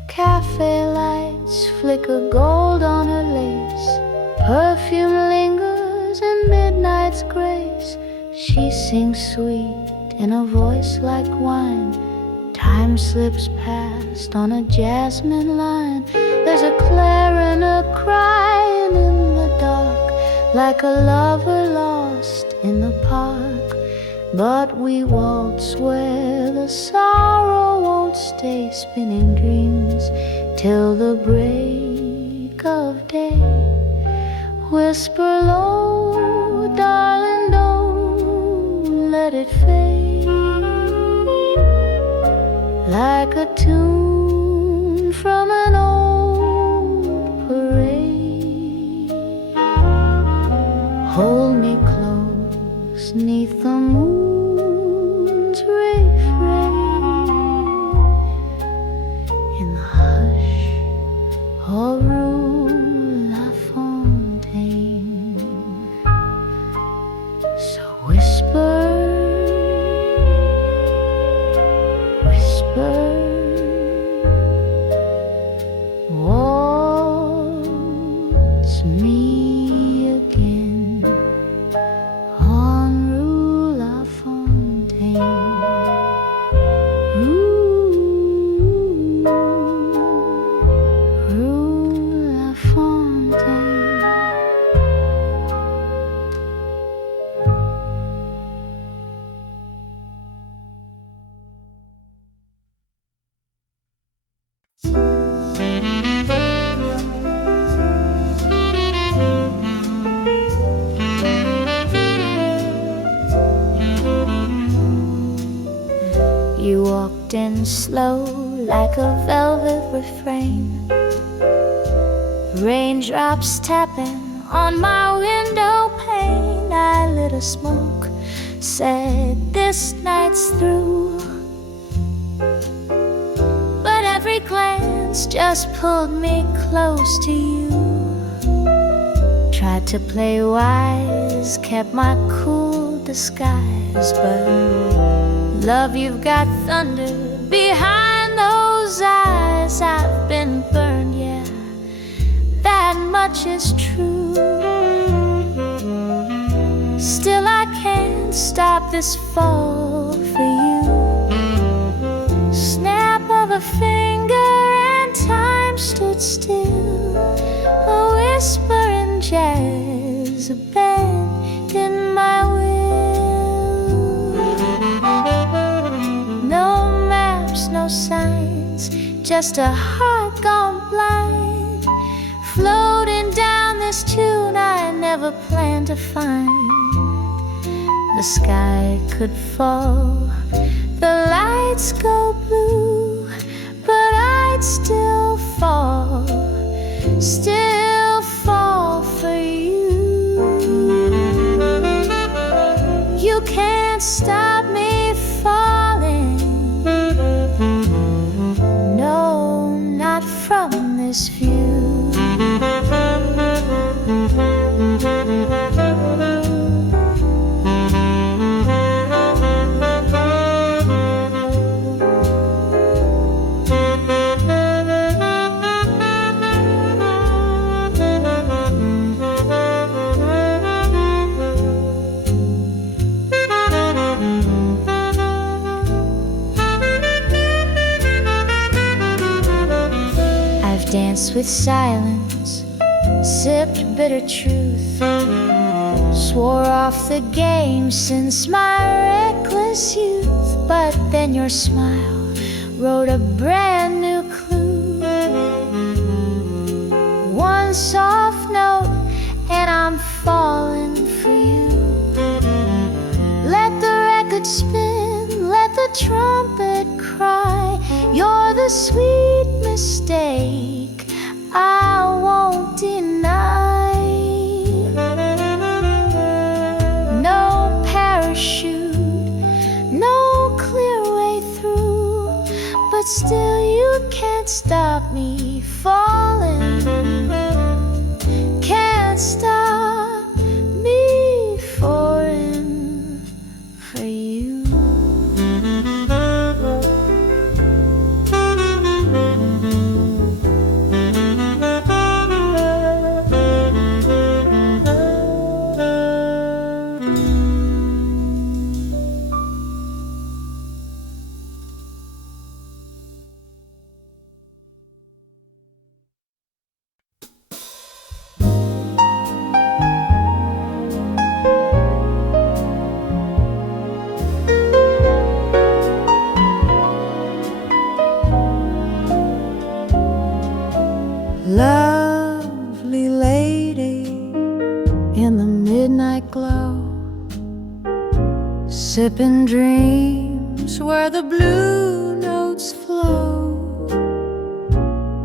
Cafe lights flicker gold on her lace, perfume lingers in midnight's grace. She sings sweet in a voice like wine. Time slips past on a jasmine line. There's a clarinet crying in the dark, like a lover lost in the park. But we waltz where the sorrow won't stay, spinning dreams till the break of day. Whisper low, darling, don't let it fade, like a tune from an old parade. Hold me close 'neath the moon's refrain, in the hush of Rue La Fontaine. So whisper, whisper, waltz me again on Rue La Fontaine. Rue La Fontaine. You walked in slow like a velvet refrain, raindrops tapping on my window pane. I lit a smoke, said this night's through, but every glance just pulled me close to you. Tried to play wise, kept my cool disguise, but love, you've got thunder behind those eyes. I've been burned, yeah, that much is true. Still I can't stop this fall for you. Snap of a finger and time stood still. A whisper in jazz, a bend in my will. No maps, no signs, just a heart gone blind, floating down this tune I never planned to find. The sky could fall, the lights go blue, but I'd still fall for you. You can't stop me falling, no, not from this view. Danced with silence, sipped bitter truth, swore off the game since my reckless youth. But then your smile wrote a brand new clue, one soft note and I'm falling for you. Let the record spin, let the trumpet cry, you're the sweet mistake I won't deny. No parachute, no clear way through, but still you can't stop me falling. Can't stop me falling for you. sipping dreams where the blue notes flow.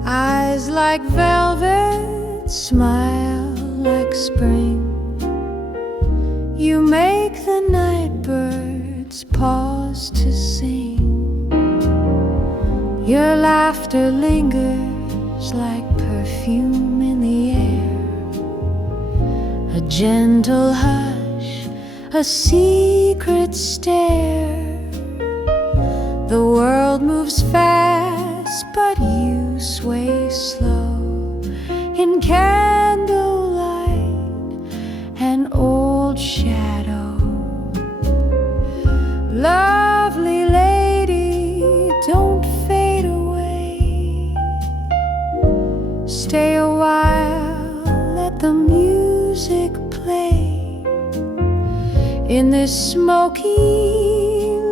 Eyes like velvet, smile like spring. You make the night birds pause to sing. Your laughter lingers like perfume in the air. A gentle hush, a secret stare. The world moves fast, but you sway slow in candlelight, an old shadow. Lovely lady, don't fade away. Stay a while, let the music play. In this smoky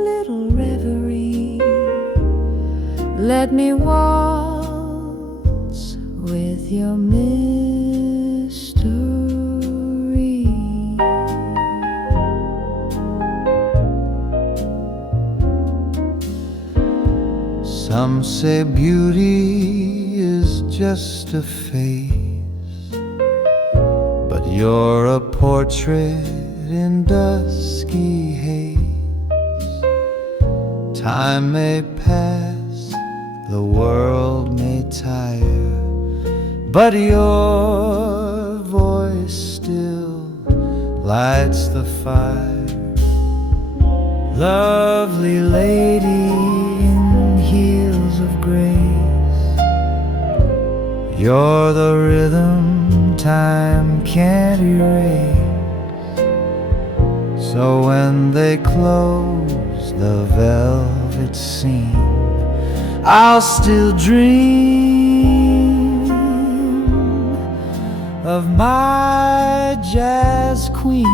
little reverie, let me waltz with your mystery. Some say beauty is just a face, but you're a portrait in dusky haze. Time may pass, the world may tire, but your voice still lights the fire. Lovely lady in heels of grace, you're the rhythm time can't erase. So when they close the velvet scene, I'll still dream of my jazz queen.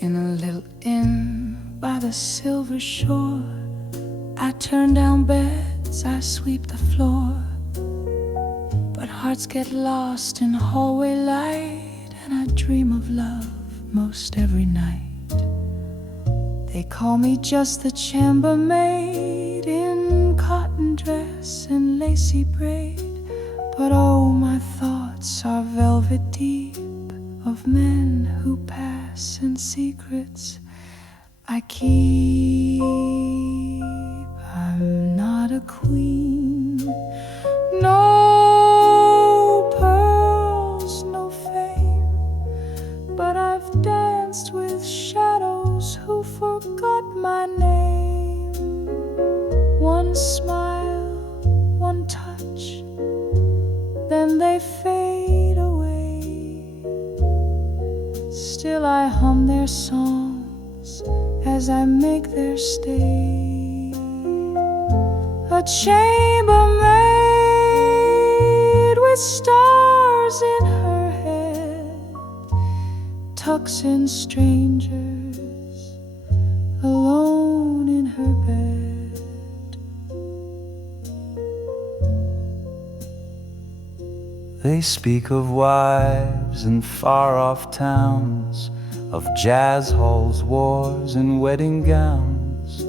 In a little inn by the silver shore, I turn down beds, I sweep the floor. But hearts get lost in hallway light, and I dream of love most every night. They call me just the chambermaid in cotton dress and lacy braid, but oh, my thoughts are velvet deep of men who pass and secrets I keep. I'm not a queen, no pearls, no fame, but I've danced with shadows who forgot my name. One smile, one touch, then they fade away. Still I hum their songs as I make their stay. A chambermaid with stars in her head tucks in strangers alone in her bed. They speak of wives in far-off towns, of jazz halls, wars, and wedding gowns.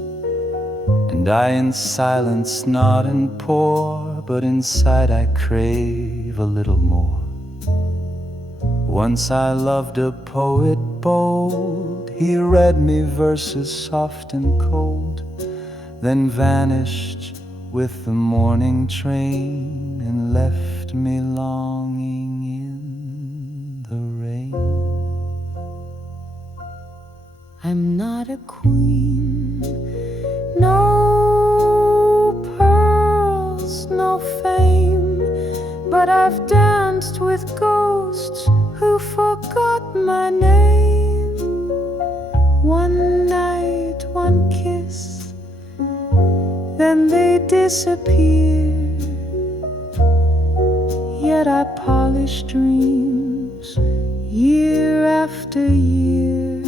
And I in silence nod and pour but inside I crave a little more. Once I loved a poet bold, he read me verses soft and cold, then vanished with the morning train and left me longing in the rain. I'm not a queen, no pearls, no fame, but I've danced with ghosts who forgot my name. One night, one kiss, then they disappear. Yet I polish dreams year after year.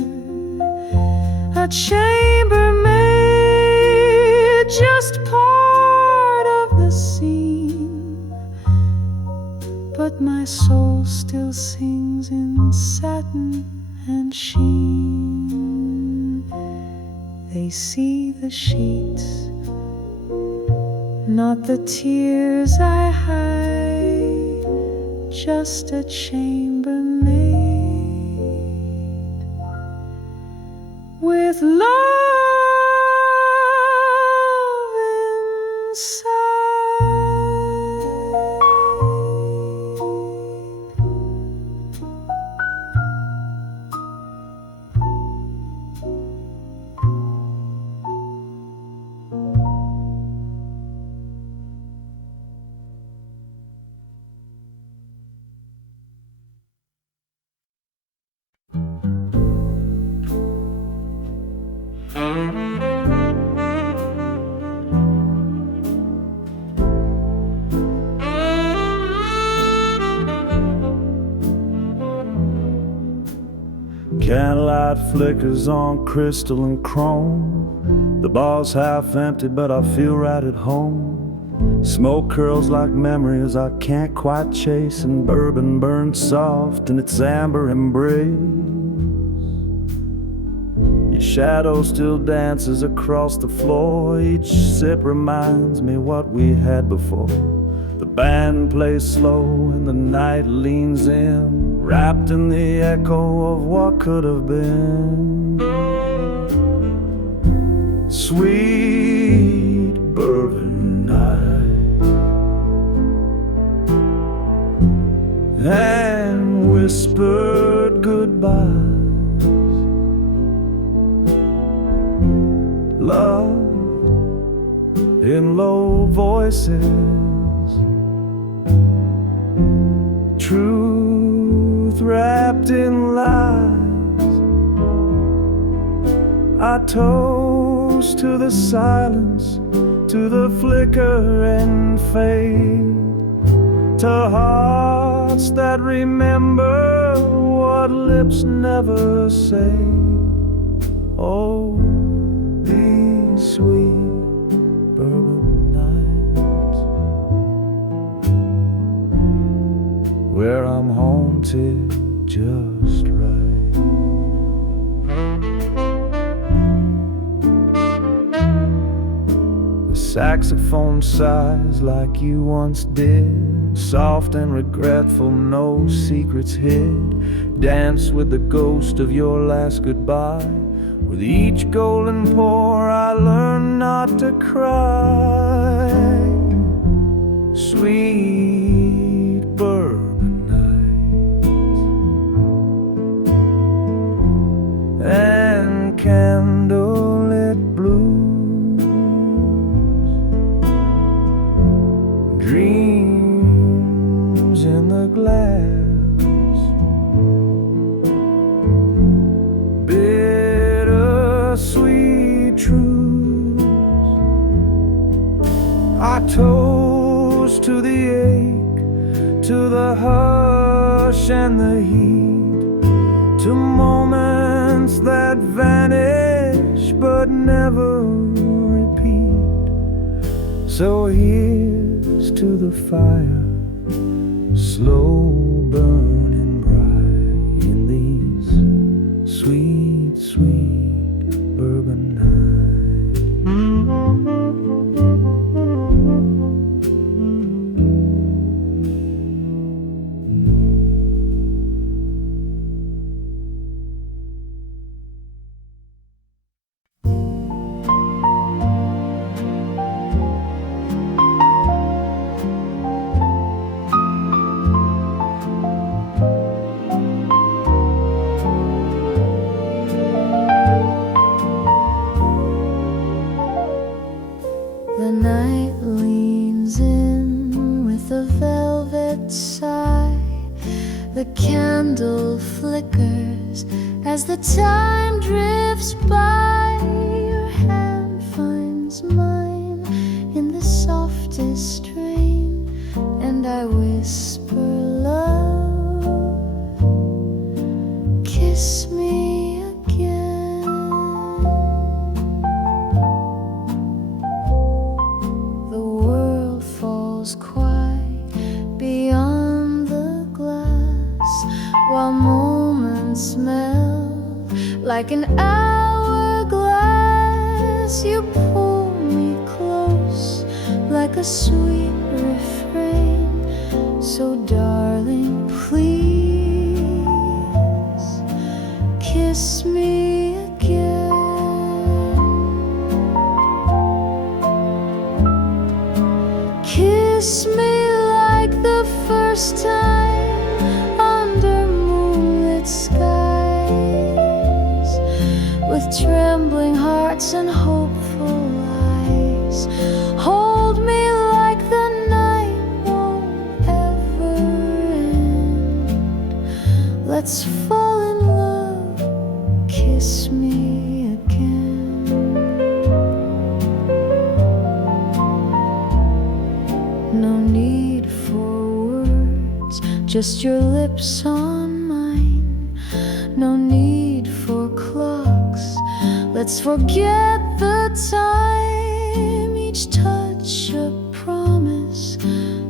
A chambermaid, just part of the scene, but my soul still sings in satin and sheen. They see the sheets, not the tears I hide, just a chambermaid with love inside. Candlelight flickers on crystal and chrome. The bar's half empty, but I feel right at home. Smoke curls like memories I can't quite chase, and bourbon burns soft in its amber embrace. Your shadow still dances across the floor. Each sip reminds me what we had before. The band plays slow and the night leans in, wrapped in the echo of what could have been. Sweet bourbon night, and whispered goodbyes, love in low voices, truth wrapped in lies. I toast to the silence, to the flicker and fade, to hearts that remember what lips never say. Oh, these sweet bourbon nights, where I'm haunted just right. The saxophone sighs like you once did, soft and regretful, no secrets hid. Dance with the ghost of your last goodbye. With each golden pour I learn not to cry. Sweet bourbon nights and candlelit blues, dreams in the glass, sweet truths. I toast to the ache, to the hush and the heat, to moments that vanish but never repeat. So here's to the fire, slow burning bright in these sweet, sweet bourbon night. The candle flickers as the time drifts by. Your hand finds mine in the softest strain, and I whisper, love, kiss me again. The world falls quiet beyond the glass, while moments melt like an hourglass. You pull me close like a sweet refrain. So darling, please kiss me again. Kiss me like the first time under moonlit skies, with trembling hearts and hopeful eyes. Hold me like the night won't ever end. Let's fall in love, kiss me again. No need for words, just your lips on mine. No need for clocks, let's forget the time. Each touch a promise,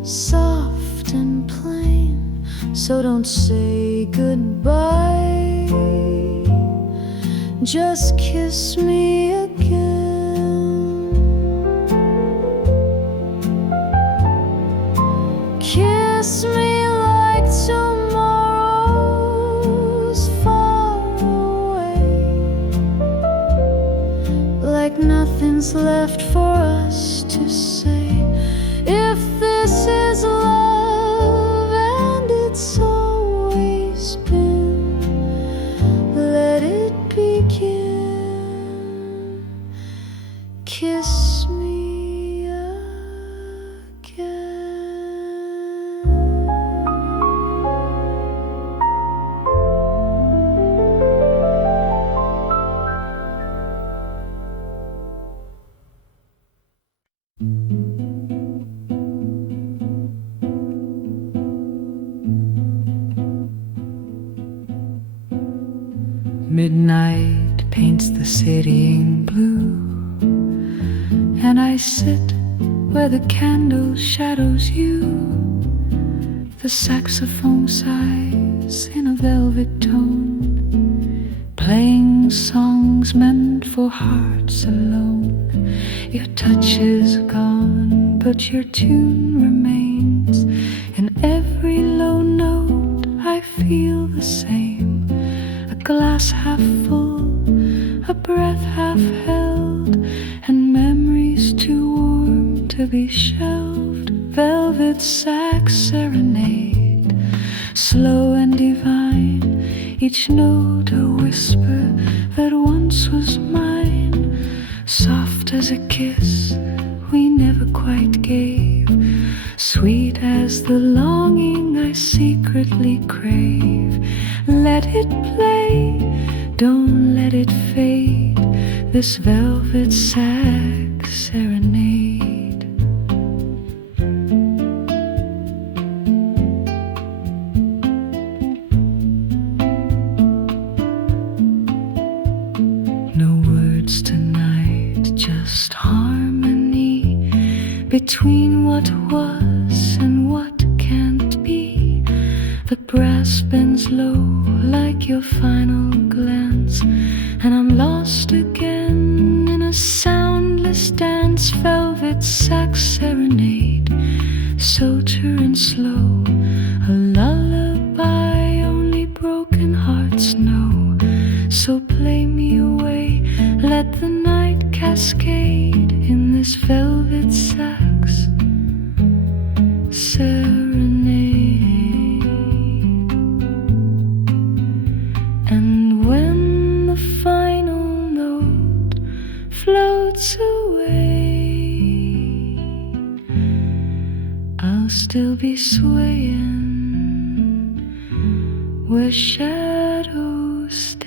soft and plain. So don't say goodbye, just kiss me again. Kiss me like tomorrow's far away, like nothing's left for us to say. If this is love, and it's always been, let it begin. Kiss me again. Midnight paints the city in blue, and I sit where the candle shadows you. The saxophone sighs in a velvet tone, playing songs meant for hearts alone. Your touch is gone, but your tune remains. In every low note I feel the same. A glass half full, a breath half held, and memories too warm to be shelved. Velvet Sax Serenade, slow and divine, each note a whisper that once was mine. Soft as a kiss we never quite gave, sweet as the longing I secretly crave. Let it play, don't let it fade, this velvet Sax Serenade. No words tonight, just harmony between what was and what can't be. The brass bends low like your final glance, and I'm lost again in a soundless dance. Velvet Sax Serenade, soter and slow, a lullaby only broken hearts know. So play me away, let the night cascade in this velvet sax serenade. And when the final note floats away, I'll still be swaying where shadows stay.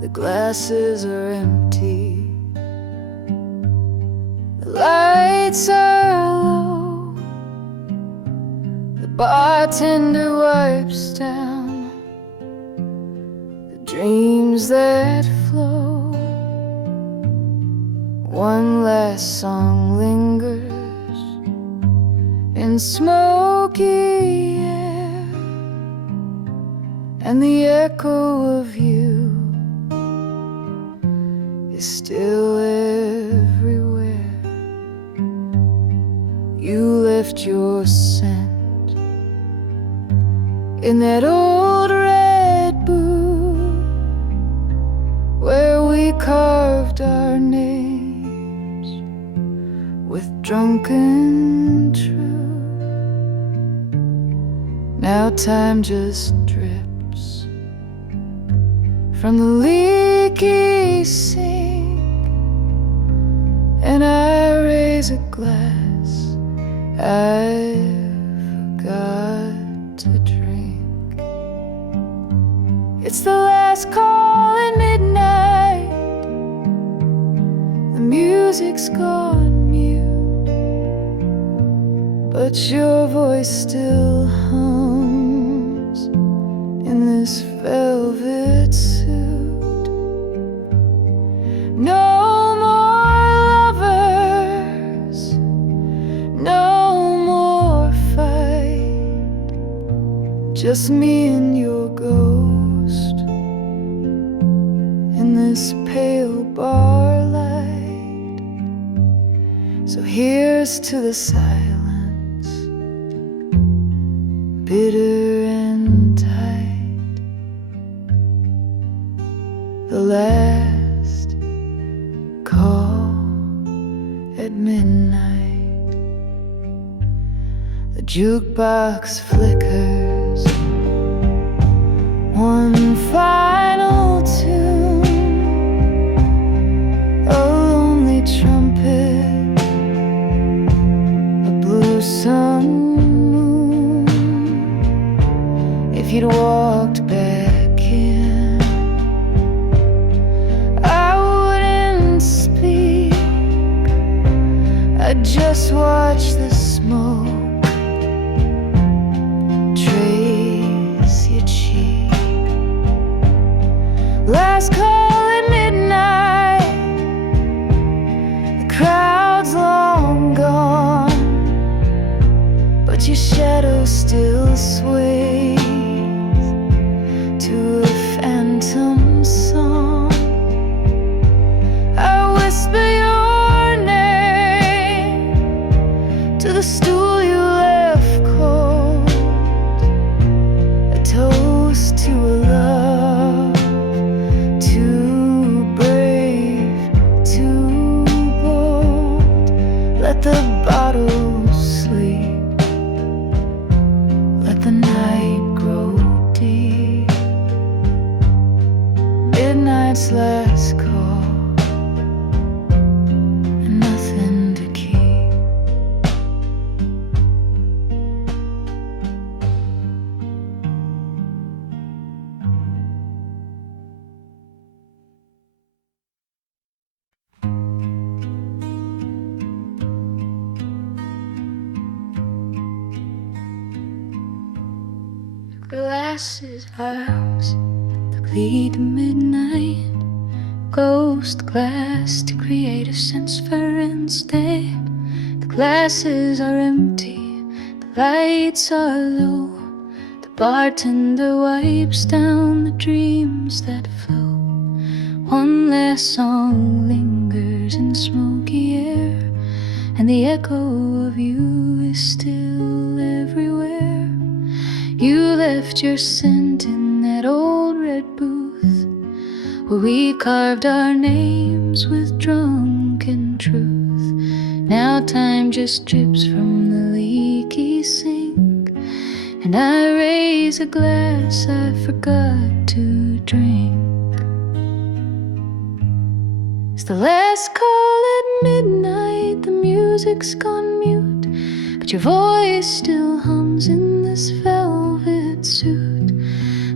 The glasses are empty, the lights are low, the bartender wipes down the dreams that flow. One last song lingers in smoky air, and the echo of you is still everywhere. You left your scent in that old red booth where we carved our names with drunken truth. Now time just drips from the leaky sink, and I raise a glass I forgot to drink. It's the last call at midnight, the music's gone mute, but your voice still hums in this velvet suit. No more lovers, no more fight, just me and your ghost in this pale bar light. So here's to the silence, bitter and tight, the last call at midnight. The jukebox flickers one final tune, a lonely trumpet, a blue sun moon. If you'd walked back in, I wouldn't speak, I'd just watch the smoke trace your cheek. Last call at midnight, the crowd's long gone, but your shadow still sways to a phantom song. I whisper your name to the stool you left cold, a toast to a love too brave, too bold. Let the bottle sleep, let the night grow deep. Midnight's last call, and nothing to keep. Glasses, arms that lead to midnight, ghost glass to create a sense for instead. The glasses are empty, the lights are low, the bartender wipes down the dreams that flow. One last song lingers in smoky air, and the echo of you is still everywhere. You left your scent in that old red booth, where we carved our names with drunken truth. Now time just drips from the leaky sink, and I raise a glass I forgot to drink. It's the last call at midnight, the music's gone mute, but your voice still hums in this velvet suit.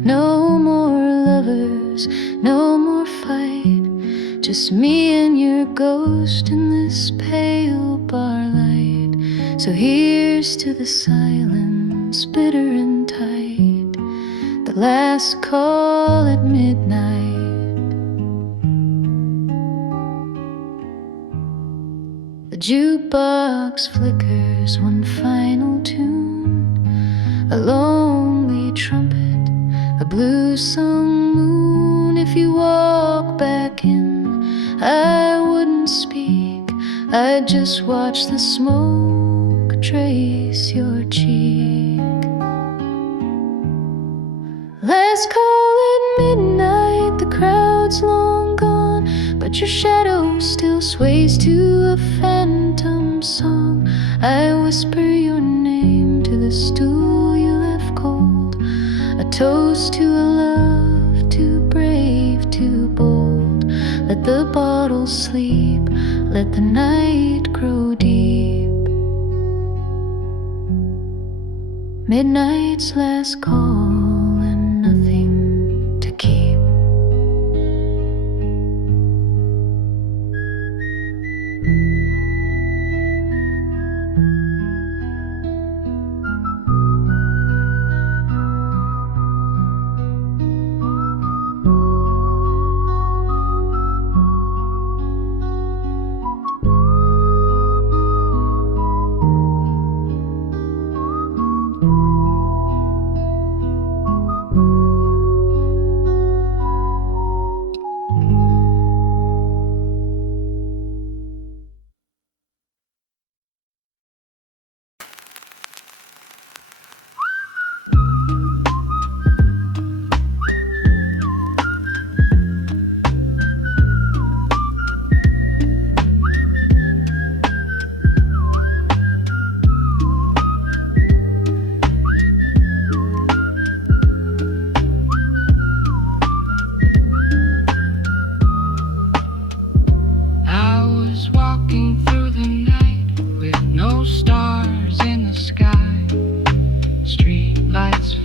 No more lovers, no more fight, just me and your ghost in this pale bar light. So here's to the silence, bitter and tight, the last call at midnight. The jukebox flickers one final tune, a lonely trumpet, a blue-sung moon. If you walk back in, I wouldn't speak, I'd just watch the smoke trace your cheek. Last call at midnight, the crowd's long gone, but your shadow still sways to a phantom song. I whisper your name to the stool you left cold, a toast to a love too brave, too bold. Let the bottle sleep, let the night grow deep. Midnight's last call and nothing to keep.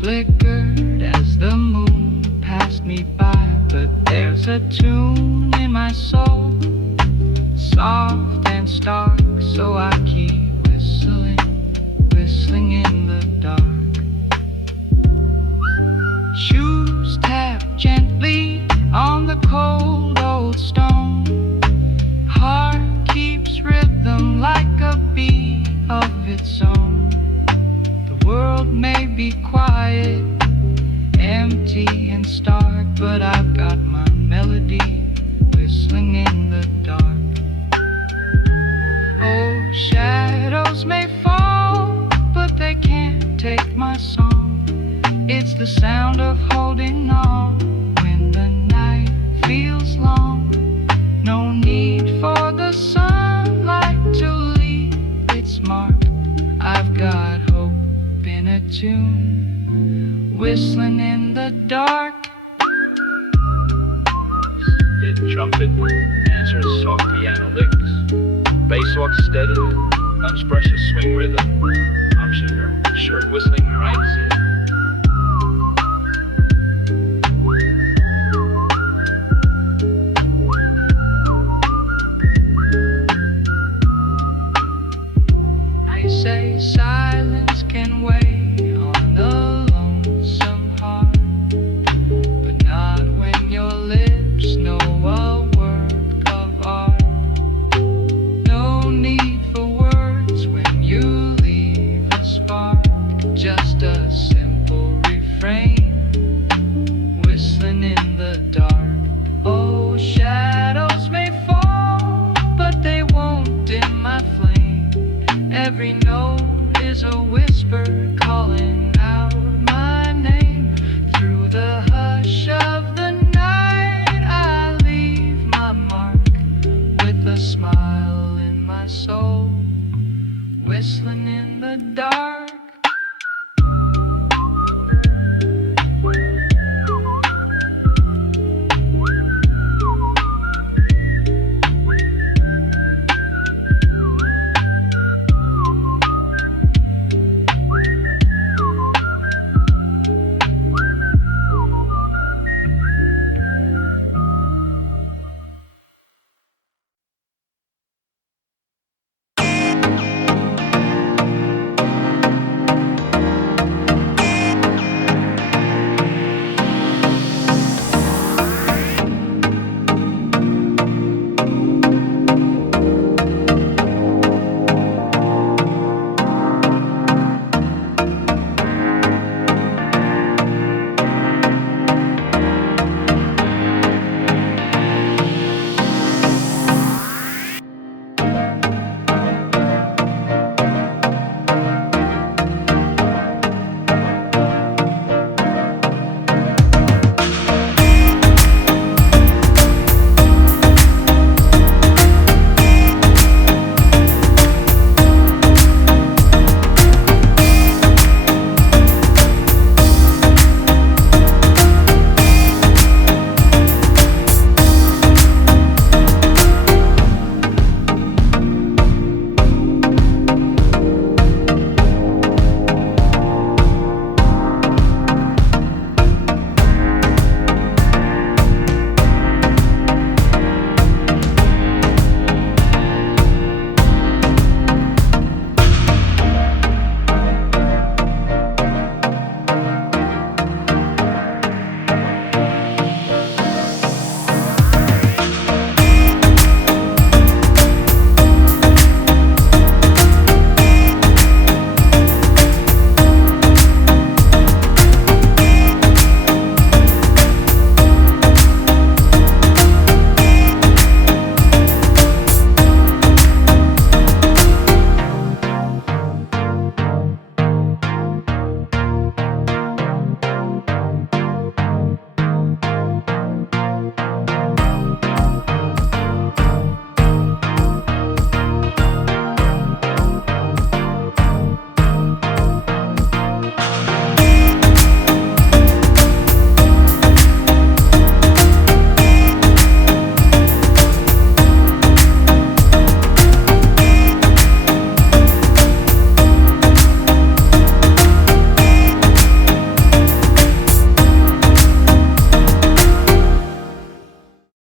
Flickered as the moon passed me by, but there's a tune in my soul, soft and stark, so I keep whistling, whistling in the dark. Shoes tap gently on the cold old stone, heart keeps rhythm like a beat of its own. The world may be quiet, empty and stark, but I've got my melody whistling in the dark. Oh, shadows may fall, but they can't take my song. It's the sound of holding on when the night feels long. No need for the sunlight to leave its mark. I've got hope in a tune, whistling in the dark. Hit trumpet answers soft piano licks. Bass walks steadily, lunch brushes swing rhythm. I'm sure whistling right it. I say silence can weigh on the lonesome heart, but not when your lips know a work of art. No need for words when you leave a spark, just a simple the dark.